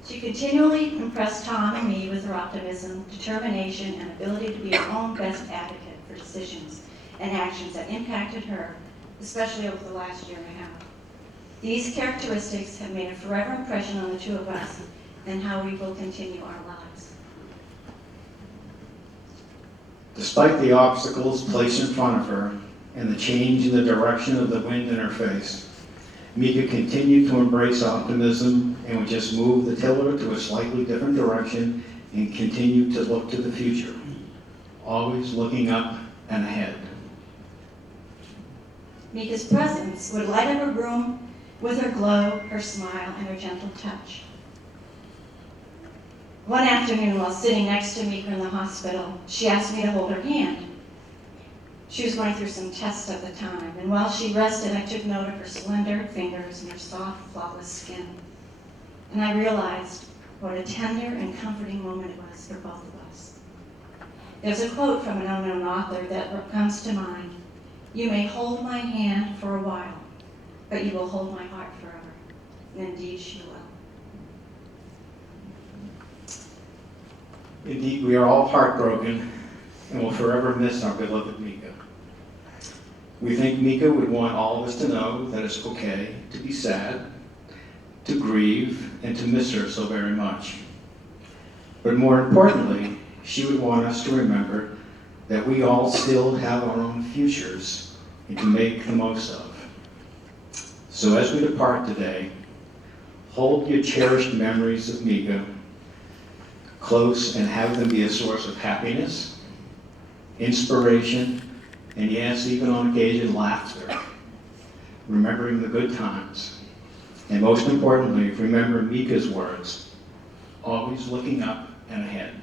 She continually impressed Tom and me with her optimism, determination, and ability to be her own best advocate for decisions and actions that impacted her, especially over the last year and a half. These characteristics have made a forever impression on the two of us and how we will continue our lives. Despite the obstacles placed in front of her and the change in the direction of the wind in her face, Mika continued to embrace optimism and would just move the tiller to a slightly different direction and continue to look to the future, always looking up and ahead. Mika's presence would light up a room with her glow, her smile, and her gentle touch. One afternoon, while sitting next to Mika in the hospital, she asked me to hold her hand. She was going through some tests at the time, and while she rested, I took note of her slender fingers and her soft, flawless skin. And I realized what a tender and comforting moment it was for both of us. There's a quote from an unknown author that comes to mind. "You may hold my hand for a while, but you will hold my heart forever." And indeed she will. Indeed, we are all heartbroken and will forever miss our beloved Mika. We think Mika would want all of us to know that it's okay to be sad, to grieve, and to miss her so very much. But more importantly, she would want us to remember that we all still have our own futures and to make the most of. So as we depart today, hold your cherished memories of Mika close and have them be a source of happiness, inspiration, and yes, even on occasion, laughter. remembering the good times. And most importantly, remember Mika's words, always looking up and ahead.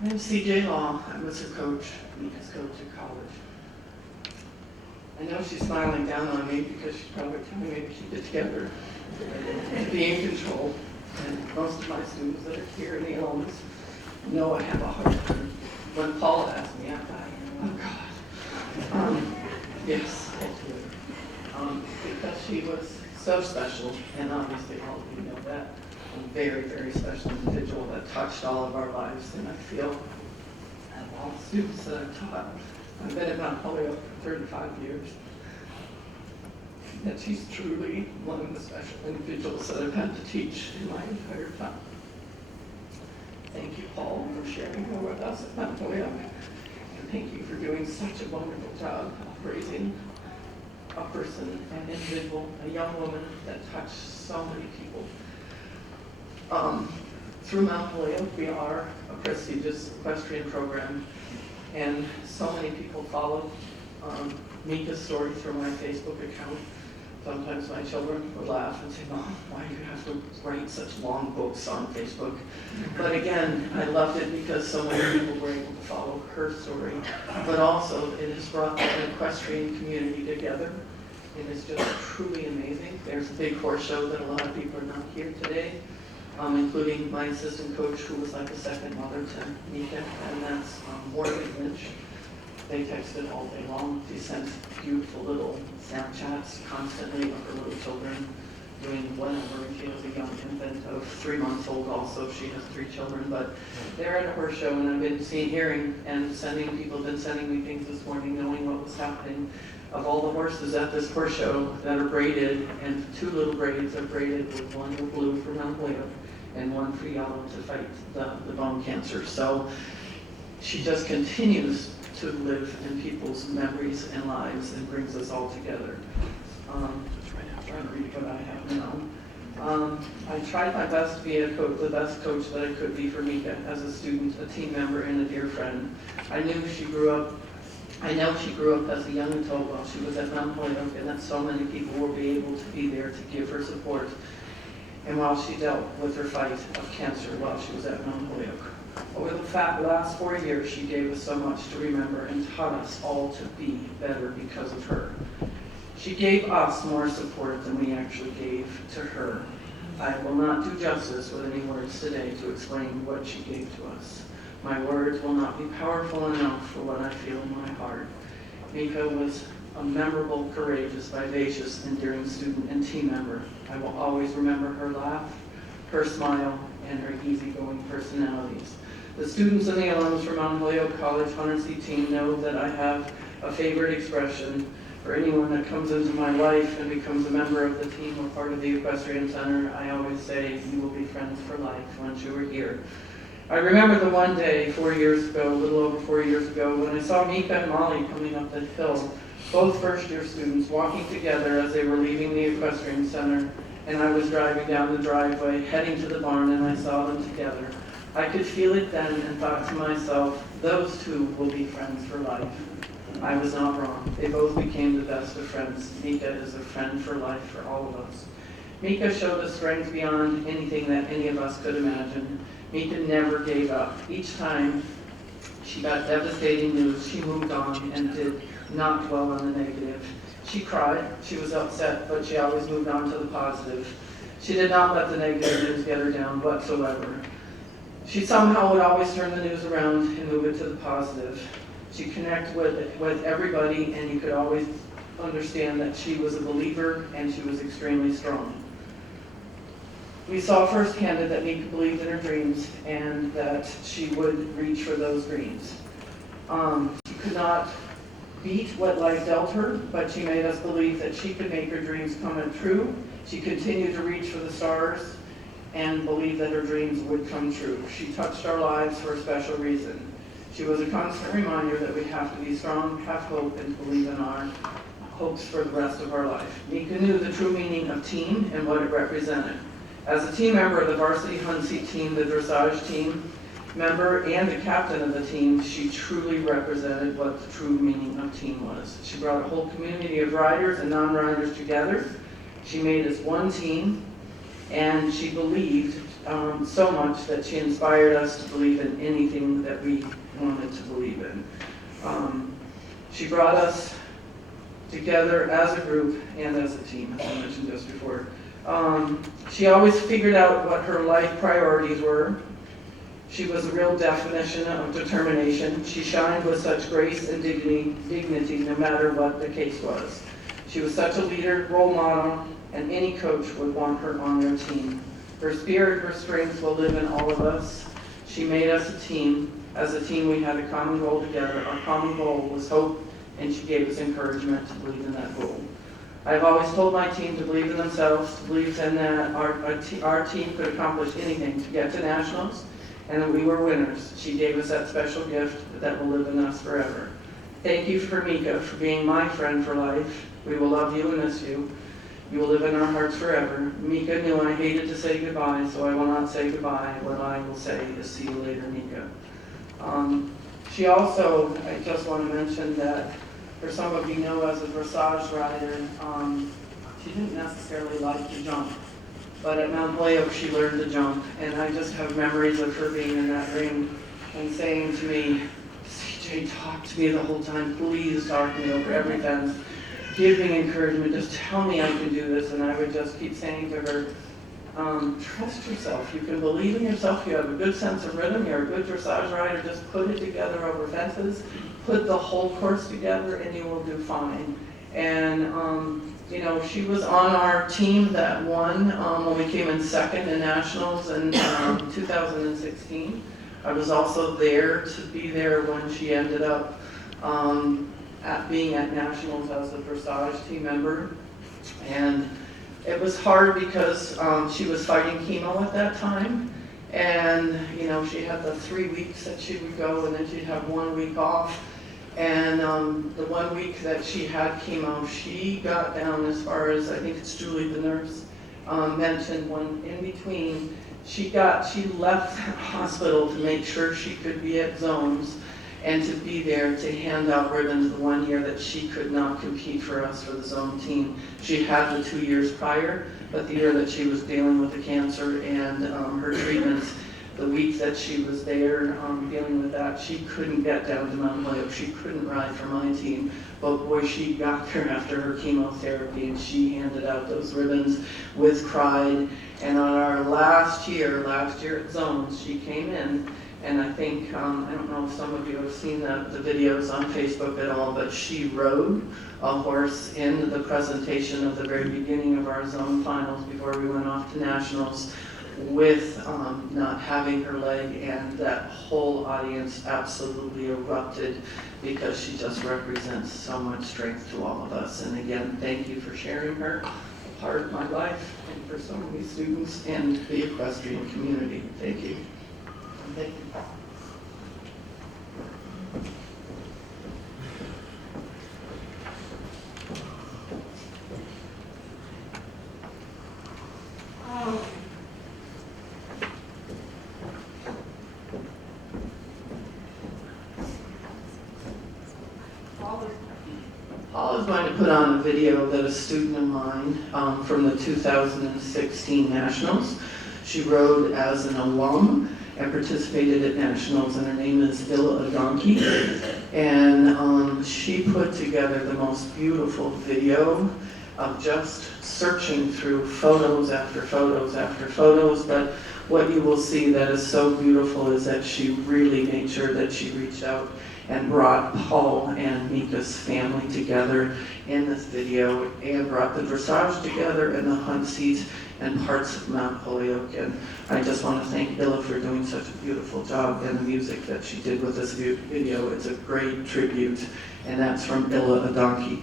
I'm CJ Law. I was her coach, Mika's coach at college. I know she's smiling down on me because she's probably telling me to keep it together, to be in control. And most of my students that are here in the elements know I have a hard time. When Paula asked me, I thought, oh God. Yes, I do. Because she was so special, and obviously all of you know that. A very, very special individual that touched all of our lives, and I feel, out of all the students that I've taught, I've been at Mount Holyoke for 35 years, that she's truly one of the special individuals that I've had to teach in my entire time. Thank you, Paul, for sharing her with us at Mount Holyoke, and thank you for doing such a wonderful job of raising a person, an individual, a young woman that touched so many people. Through Mount Holyoke, we are a prestigious equestrian program, and so many people follow Mika's story through my Facebook account. Sometimes my children will laugh and say, Mom, why do you have to write such long books on Facebook? But again, I loved it because so many people were able to follow her story, but also it has brought the equestrian community together. It is just truly amazing. There's a big horse show that a lot of people are not here today. Including my assistant coach, who was like a second mother to Mika, and that's Morgan Lynch. They texted all day long. She sent beautiful little Snapchats constantly of her little children doing whatever, and she was a young infant of 3 months old also. She has 3 children, but they're at a horse show, and I've been hearing and people have been sending me things this morning knowing what was happening. Of all the horses at this horse show that are braided, and 2 little braids are braided with one blue for Mount Holyoke and one for yellow to fight the bone cancer. So she just continues to live in people's memories and lives and brings us all together. I'm trying to read what I have now. I tried my best to be the best coach that I could be for Mika as a student, a team member, and a dear friend. I know she grew up as a young adult while she was at Mount Holyoke, and that so many people will be able to be there to give her support. And while she dealt with her fight of cancer while she was at Mount Holyoke. Over the last 4 years, she gave us so much to remember and taught us all to be better because of her. She gave us more support than we actually gave to her. I will not do justice with any words today to explain what she gave to us. My words will not be powerful enough for what I feel in my heart. Mika was a memorable, courageous, vivacious, endearing student and team member. I will always remember her laugh, her smile, and her easygoing personalities. The students and the alums from Mount Holyoke College 100C team know that I have a favorite expression for anyone that comes into my life and becomes a member of the team or part of the Equestrian Center. I always say, you will be friends for life once you are here. I remember the one day 4 years ago, a little over 4 years ago, when I saw Mika and Molly coming up the hill, both first-year students walking together as they were leaving the Equestrian Center, and I was driving down the driveway, heading to the barn, and I saw them together. I could feel it then and thought to myself, those two will be friends for life. I was not wrong. They both became the best of friends. Mika is a friend for life for all of us. Mika showed us strength beyond anything that any of us could imagine. Mika never gave up. Each time she got devastating news, she moved on and did not dwell on the negative. She cried, she was upset, but she always moved on to the positive. She did not let the negative news get her down whatsoever. She somehow would always turn the news around and move it to the positive. She connected with everybody, and you could always understand that she was a believer and she was extremely strong. We saw firsthand that Mika believed in her dreams and that she would reach for those dreams. She could not beat what life dealt her, but she made us believe that she could make her dreams come true. She continued to reach for the stars, and believed that her dreams would come true. She touched our lives for a special reason. She was a constant reminder that we have to be strong, have hope, and believe in our hopes for the rest of our life. Mika knew the true meaning of team and what it represented. As a team member of the varsity hunt seat team, the dressage team member, and the captain of the team, she truly represented what the true meaning of team was. She brought a whole community of riders and non-riders together. She made us one team, and she believed so much that she inspired us to believe in anything that we wanted to believe in. She brought us together as a group and as a team, as I mentioned just before. She always figured out what her life priorities were. She was a real definition of determination. She shined with such grace and dignity no matter what the case was. She was such a leader, role model, and any coach would want her on their team. Her spirit, her strength will live in all of us. She made us a team. As a team, we had a common goal together. Our common goal was hope, and she gave us encouragement to believe in that goal. I've always told my team to believe in themselves, to believe in that our team could accomplish anything to get to nationals, and that we were winners. She gave us that special gift that will live in us forever. Thank you for Mika, for being my friend for life. We will love you and miss you. You will live in our hearts forever. Mika knew I hated to say goodbye, so I will not say goodbye. What I will say is see you later, Mika. She also, I just want to mention that, for some of you know, as a dressage rider, she didn't necessarily like to jump. But at Mount Holyoke, she learned to jump. And I just have memories of her being in that ring and saying to me, CJ, talk to me the whole time. Please talk to me over every fence. Give me encouragement. Just tell me I can do this. And I would just keep saying to her, trust yourself. You can believe in yourself. You have a good sense of rhythm. You're a good dressage rider. Just put it together over fences. Put the whole course together and you will do fine. And, you know, she was on our team that won when we came in second in nationals in 2016. I was also there to be there when she ended up being at nationals as a dressage team member. And it was hard because she was fighting chemo at that time. And, you know, she had the 3 weeks that she would go and then she'd have 1 week off. And the 1 week that she had chemo, she got down as far as, I think it's Julie, the nurse, mentioned when in between, she left that hospital to make sure she could be at zones and to be there to hand out ribbons the 1 year that she could not compete for us for the zone team. She had the 2 years prior, but the year that she was dealing with the cancer and her treatments, the week that she was there dealing with that, she couldn't get down to Mount Holyoke. She couldn't ride for my team. But boy, she got there after her chemotherapy and she handed out those ribbons with pride. And on our last year at Zones, she came in and I think, I don't know if some of you have seen the videos on Facebook at all, but she rode a horse in the presentation of the very beginning of our zone finals before we went off to nationals, with not having her leg, and that whole audience absolutely erupted because she just represents so much strength to all of us. And again, thank you for sharing her, a part of my life, and for so many students and the equestrian community. Thank you. Thank you. Paul is going to put on a video that a student of mine from the 2016 Nationals. She rode as an alum and participated at Nationals, and her name is Illa Adonki. And she put together the most beautiful video of just searching through photos after photos after photos. But what you will see that is so beautiful is that she really made sure that she reached out and brought Paul and Mika's family together in this video, and brought the dressage together and the hunt seats and parts of Mount Holyoke. And I just want to thank Illa for doing such a beautiful job, and the music that she did with this video. It's a great tribute, and that's from Illa Adonki.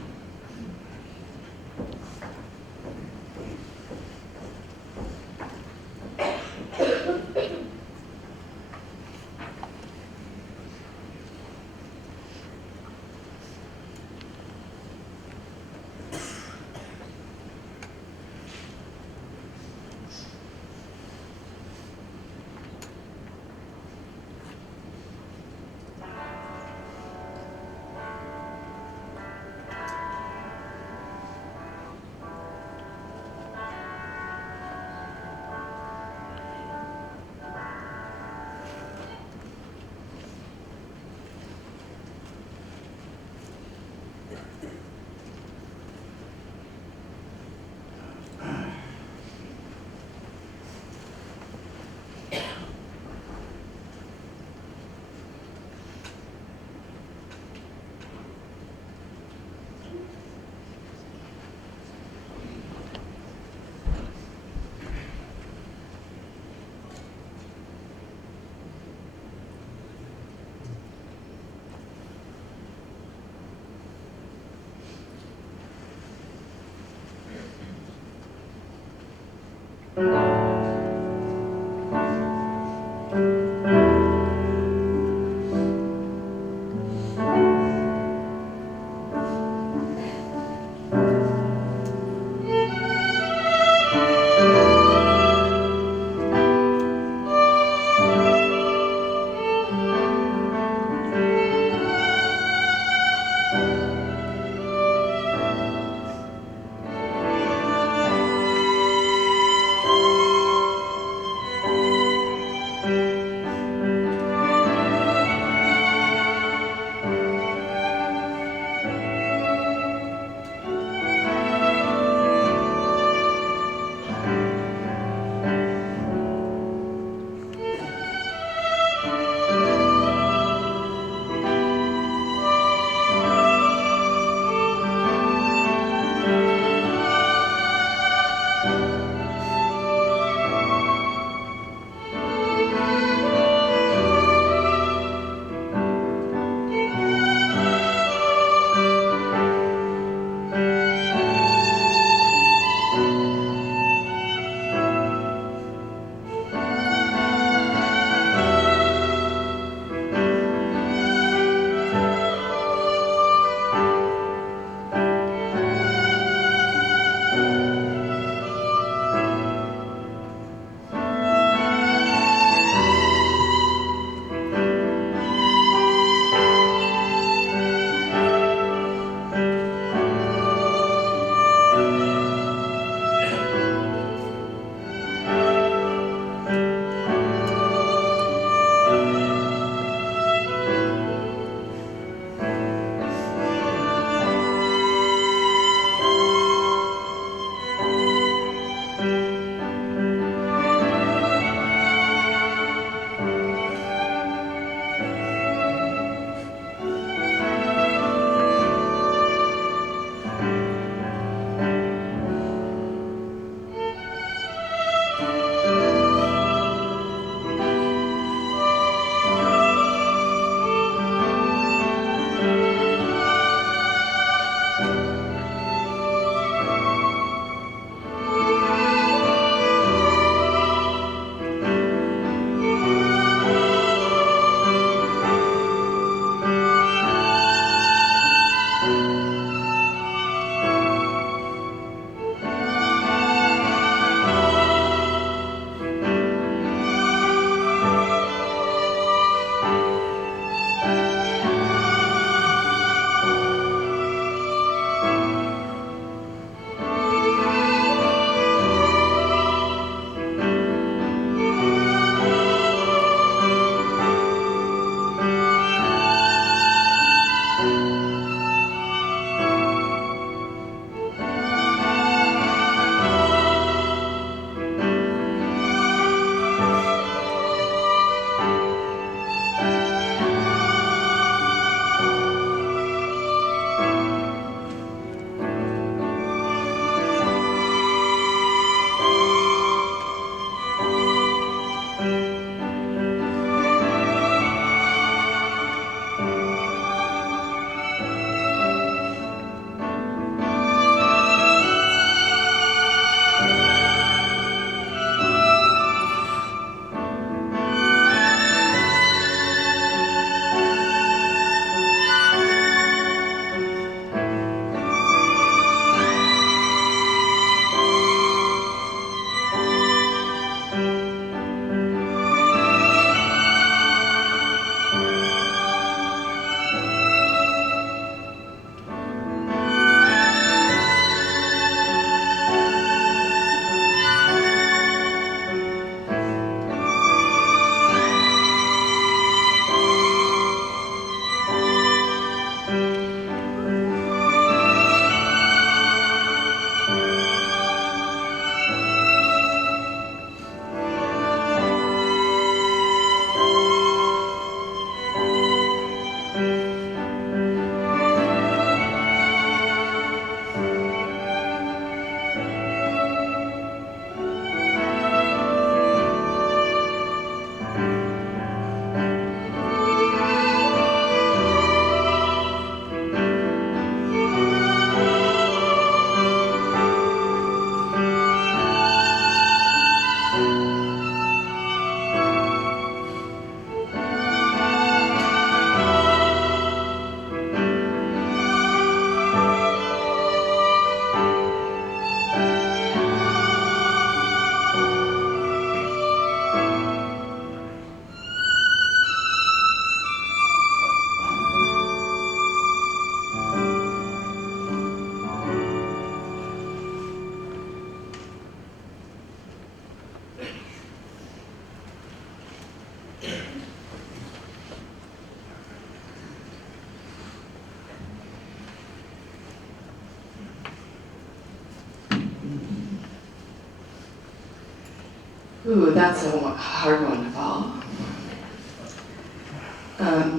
Ooh, that's a hard one to follow.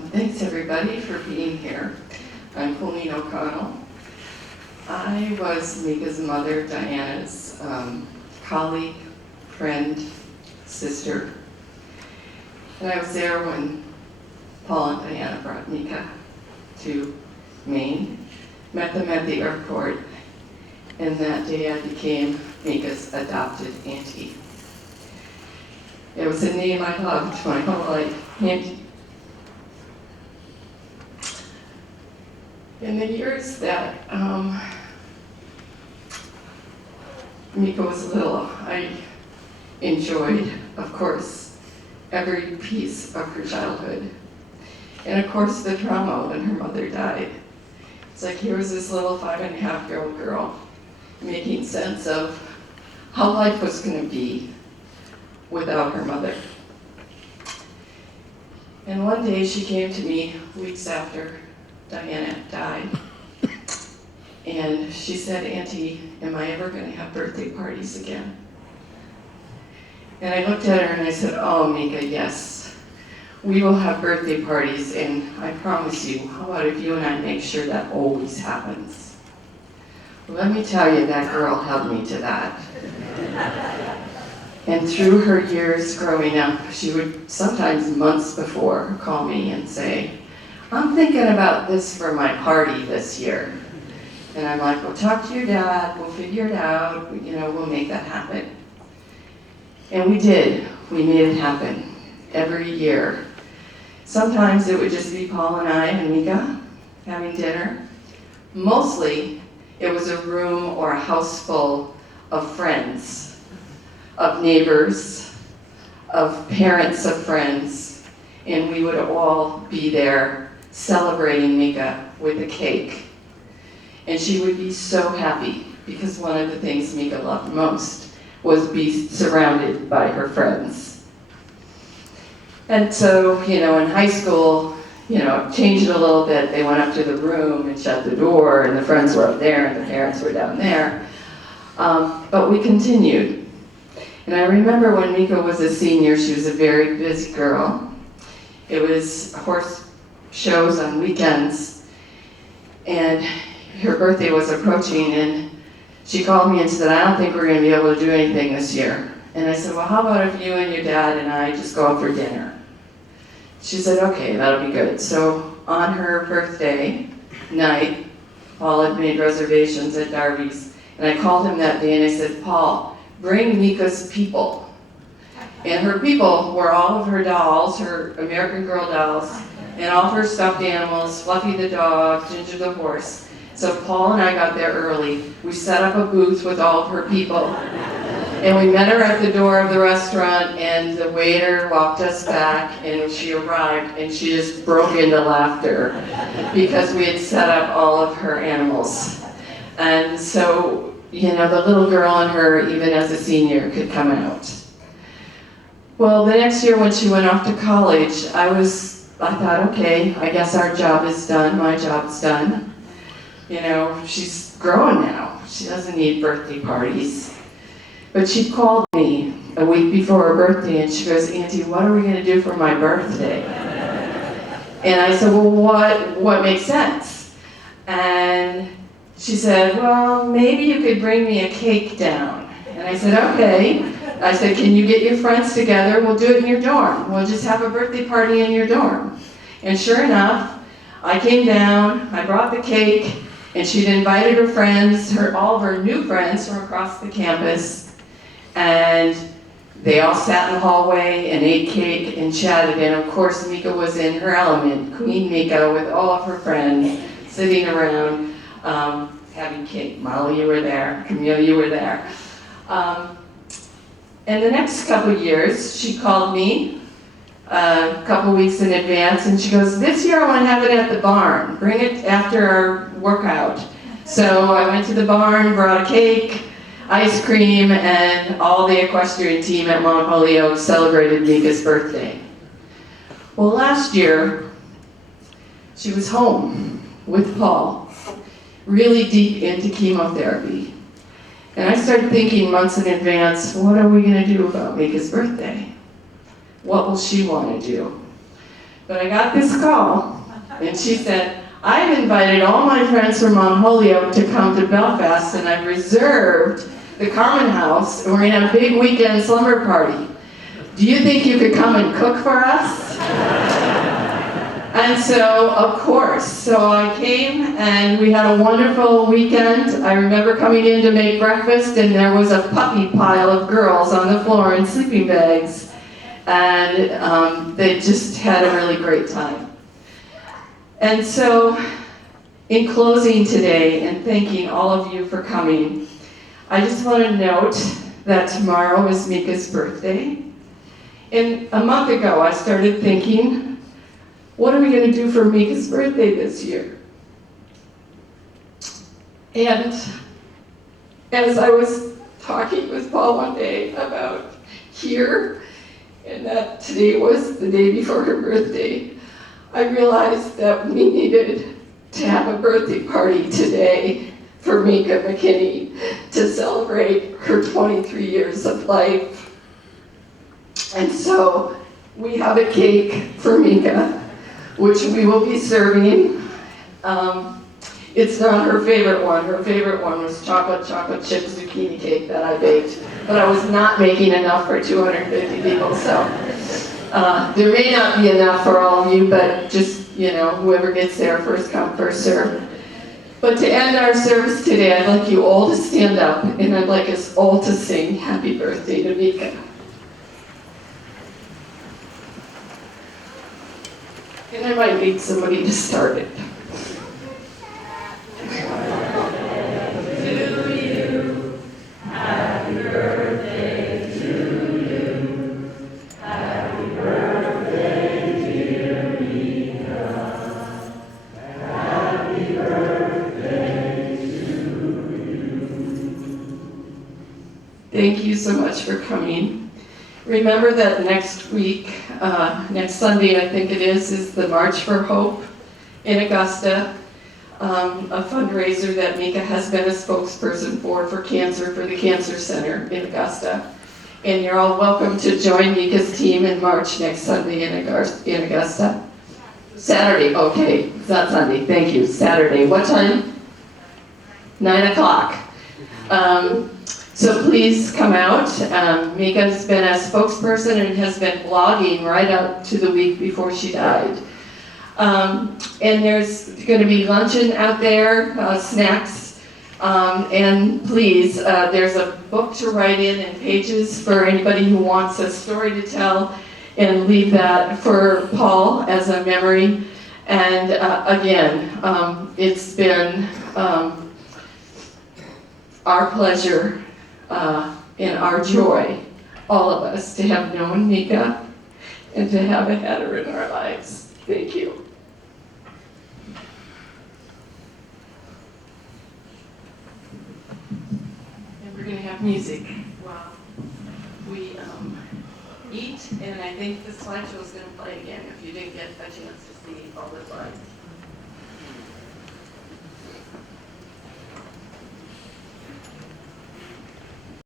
Thanks everybody for being here. I'm Colleen O'Connell. I was Mika's mother, Diana's colleague, friend, sister. And I was there when Paul and Diana brought Mika to Maine, met them at the airport, and that day I became Mika's adopted auntie. It was a name I loved my whole life, Auntie. In the years that Mika was little, I enjoyed, of course, every piece of her childhood. And of course, the trauma when her mother died. It's like here was this little 5.5-year-old girl making sense of how life was going to be without her mother. And one day she came to me weeks after Diana died, and she said, Auntie, am I ever going to have birthday parties again? And I looked at her and I said, oh, Mika, yes. We will have birthday parties, and I promise you, how about if you and I make sure that always happens? Well, let me tell you, that girl held me to that. And through her years growing up, she would sometimes months before call me and say, I'm thinking about this for my party this year. And I'm like, well, talk to your dad, we'll figure it out, we'll make that happen. And we did. We made it happen every year. Sometimes it would just be Paul and I and Mika having dinner. Mostly, it was a room or a house full of friends, of neighbors, of parents of friends, and we would all be there celebrating Mika with a cake. And she would be so happy because one of the things Mika loved most was be surrounded by her friends. And so, in high school, it changed a little bit. They went up to the room and shut the door, and the friends were up there and the parents were down there. But we continued. And I remember when Mika was a senior, she was a very busy girl. It was horse shows on weekends, and her birthday was approaching, and she called me and said, I don't think we're going to be able to do anything this year. And I said, well, how about if you and your dad and I just go out for dinner? She said, okay, that'll be good. So on her birthday night, Paul had made reservations at Darby's, and I called him that day and I said, Paul, bring Mika's people. And her people were all of her dolls, her American Girl dolls, and all of her stuffed animals, Fluffy the dog, Ginger the horse. So Paul and I got there early. We set up a booth with all of her people. And we met her at the door of the restaurant, and the waiter walked us back, and she arrived, and she just broke into laughter because we had set up all of her animals. And so, the little girl in her, even as a senior, could come out. Well, the next year when she went off to college, I thought, okay, I guess our job is done, my job's done. She's growing now. She doesn't need birthday parties. But she called me a week before her birthday and she goes, Auntie, what are we going to do for my birthday? And I said, well, what makes sense? And she said, well, maybe you could bring me a cake down. And I said, okay. I said, can you get your friends together? We'll do it in your dorm. We'll just have a birthday party in your dorm. And sure enough, I came down, I brought the cake, and she'd invited her friends, all of her new friends from across the campus. And they all sat in the hallway and ate cake and chatted. And of course, Mika was in her element, Queen Mika, with all of her friends sitting around having cake. Molly, you were there. Camille, you were there. And the next couple of years, she called me a couple weeks in advance, and she goes, this year I want to have it at the barn. Bring it after our workout. So I went to the barn, brought a cake, ice cream, and all the equestrian team at Mount Holyoke celebrated Mika's birthday. Well, last year, she was home with Paul, really deep into chemotherapy. And I started thinking months in advance, what are we gonna do about Mika's birthday? What will she wanna do? But I got this call, and she said, I've invited all my friends from Mount Holyoke to come to Belfast, and I've reserved the Common House, and we're gonna have a big weekend slumber party. Do you think you could come and cook for us? And so, of course, so I came and we had a wonderful weekend. I remember coming in to make breakfast and there was a puppy pile of girls on the floor in sleeping bags. And they just had a really great time. And so, in closing today and thanking all of you for coming, I just want to note that tomorrow is Mika's birthday. And a month ago, I started thinking, what are we going to do for Mika's birthday this year? And as I was talking with Paul one day about here, and that today was the day before her birthday, I realized that we needed to have a birthday party today for Mika McKinney to celebrate her 23 years of life. And so we have a cake for Mika, which we will be serving. It's not her favorite one. Her favorite one was chocolate chip zucchini cake that I baked. But I was not making enough for 250 people, so there may not be enough for all of you, but just, you know, whoever gets there, first come, first serve. But to end our service today, I'd like you all to stand up, and I'd like us all to sing Happy Birthday to Mika. And I might need somebody to start it. Thank you so much for coming. Remember that next week, next Sunday I think it is the March for Hope in Augusta, a fundraiser that Mika has been a spokesperson for cancer, for the Cancer Center in Augusta. And you're all welcome to join Mika's team in March next Sunday in Augusta. Saturday, okay, it's not Sunday, thank you. Saturday, what time? 9 o'clock. So please come out. Mika's been a spokesperson and has been blogging right up to the week before she died. And there's going to be luncheon out there, snacks, and please, there's a book to write in and pages for anybody who wants a story to tell, and leave that for Paul as a memory. And again, it's been our pleasure and our joy, all of us, to have known Mika and to have had her in our lives. Thank you. And we're going to have music while we eat, and I think the slideshow is going to play again if you didn't get a chance to see all the slides.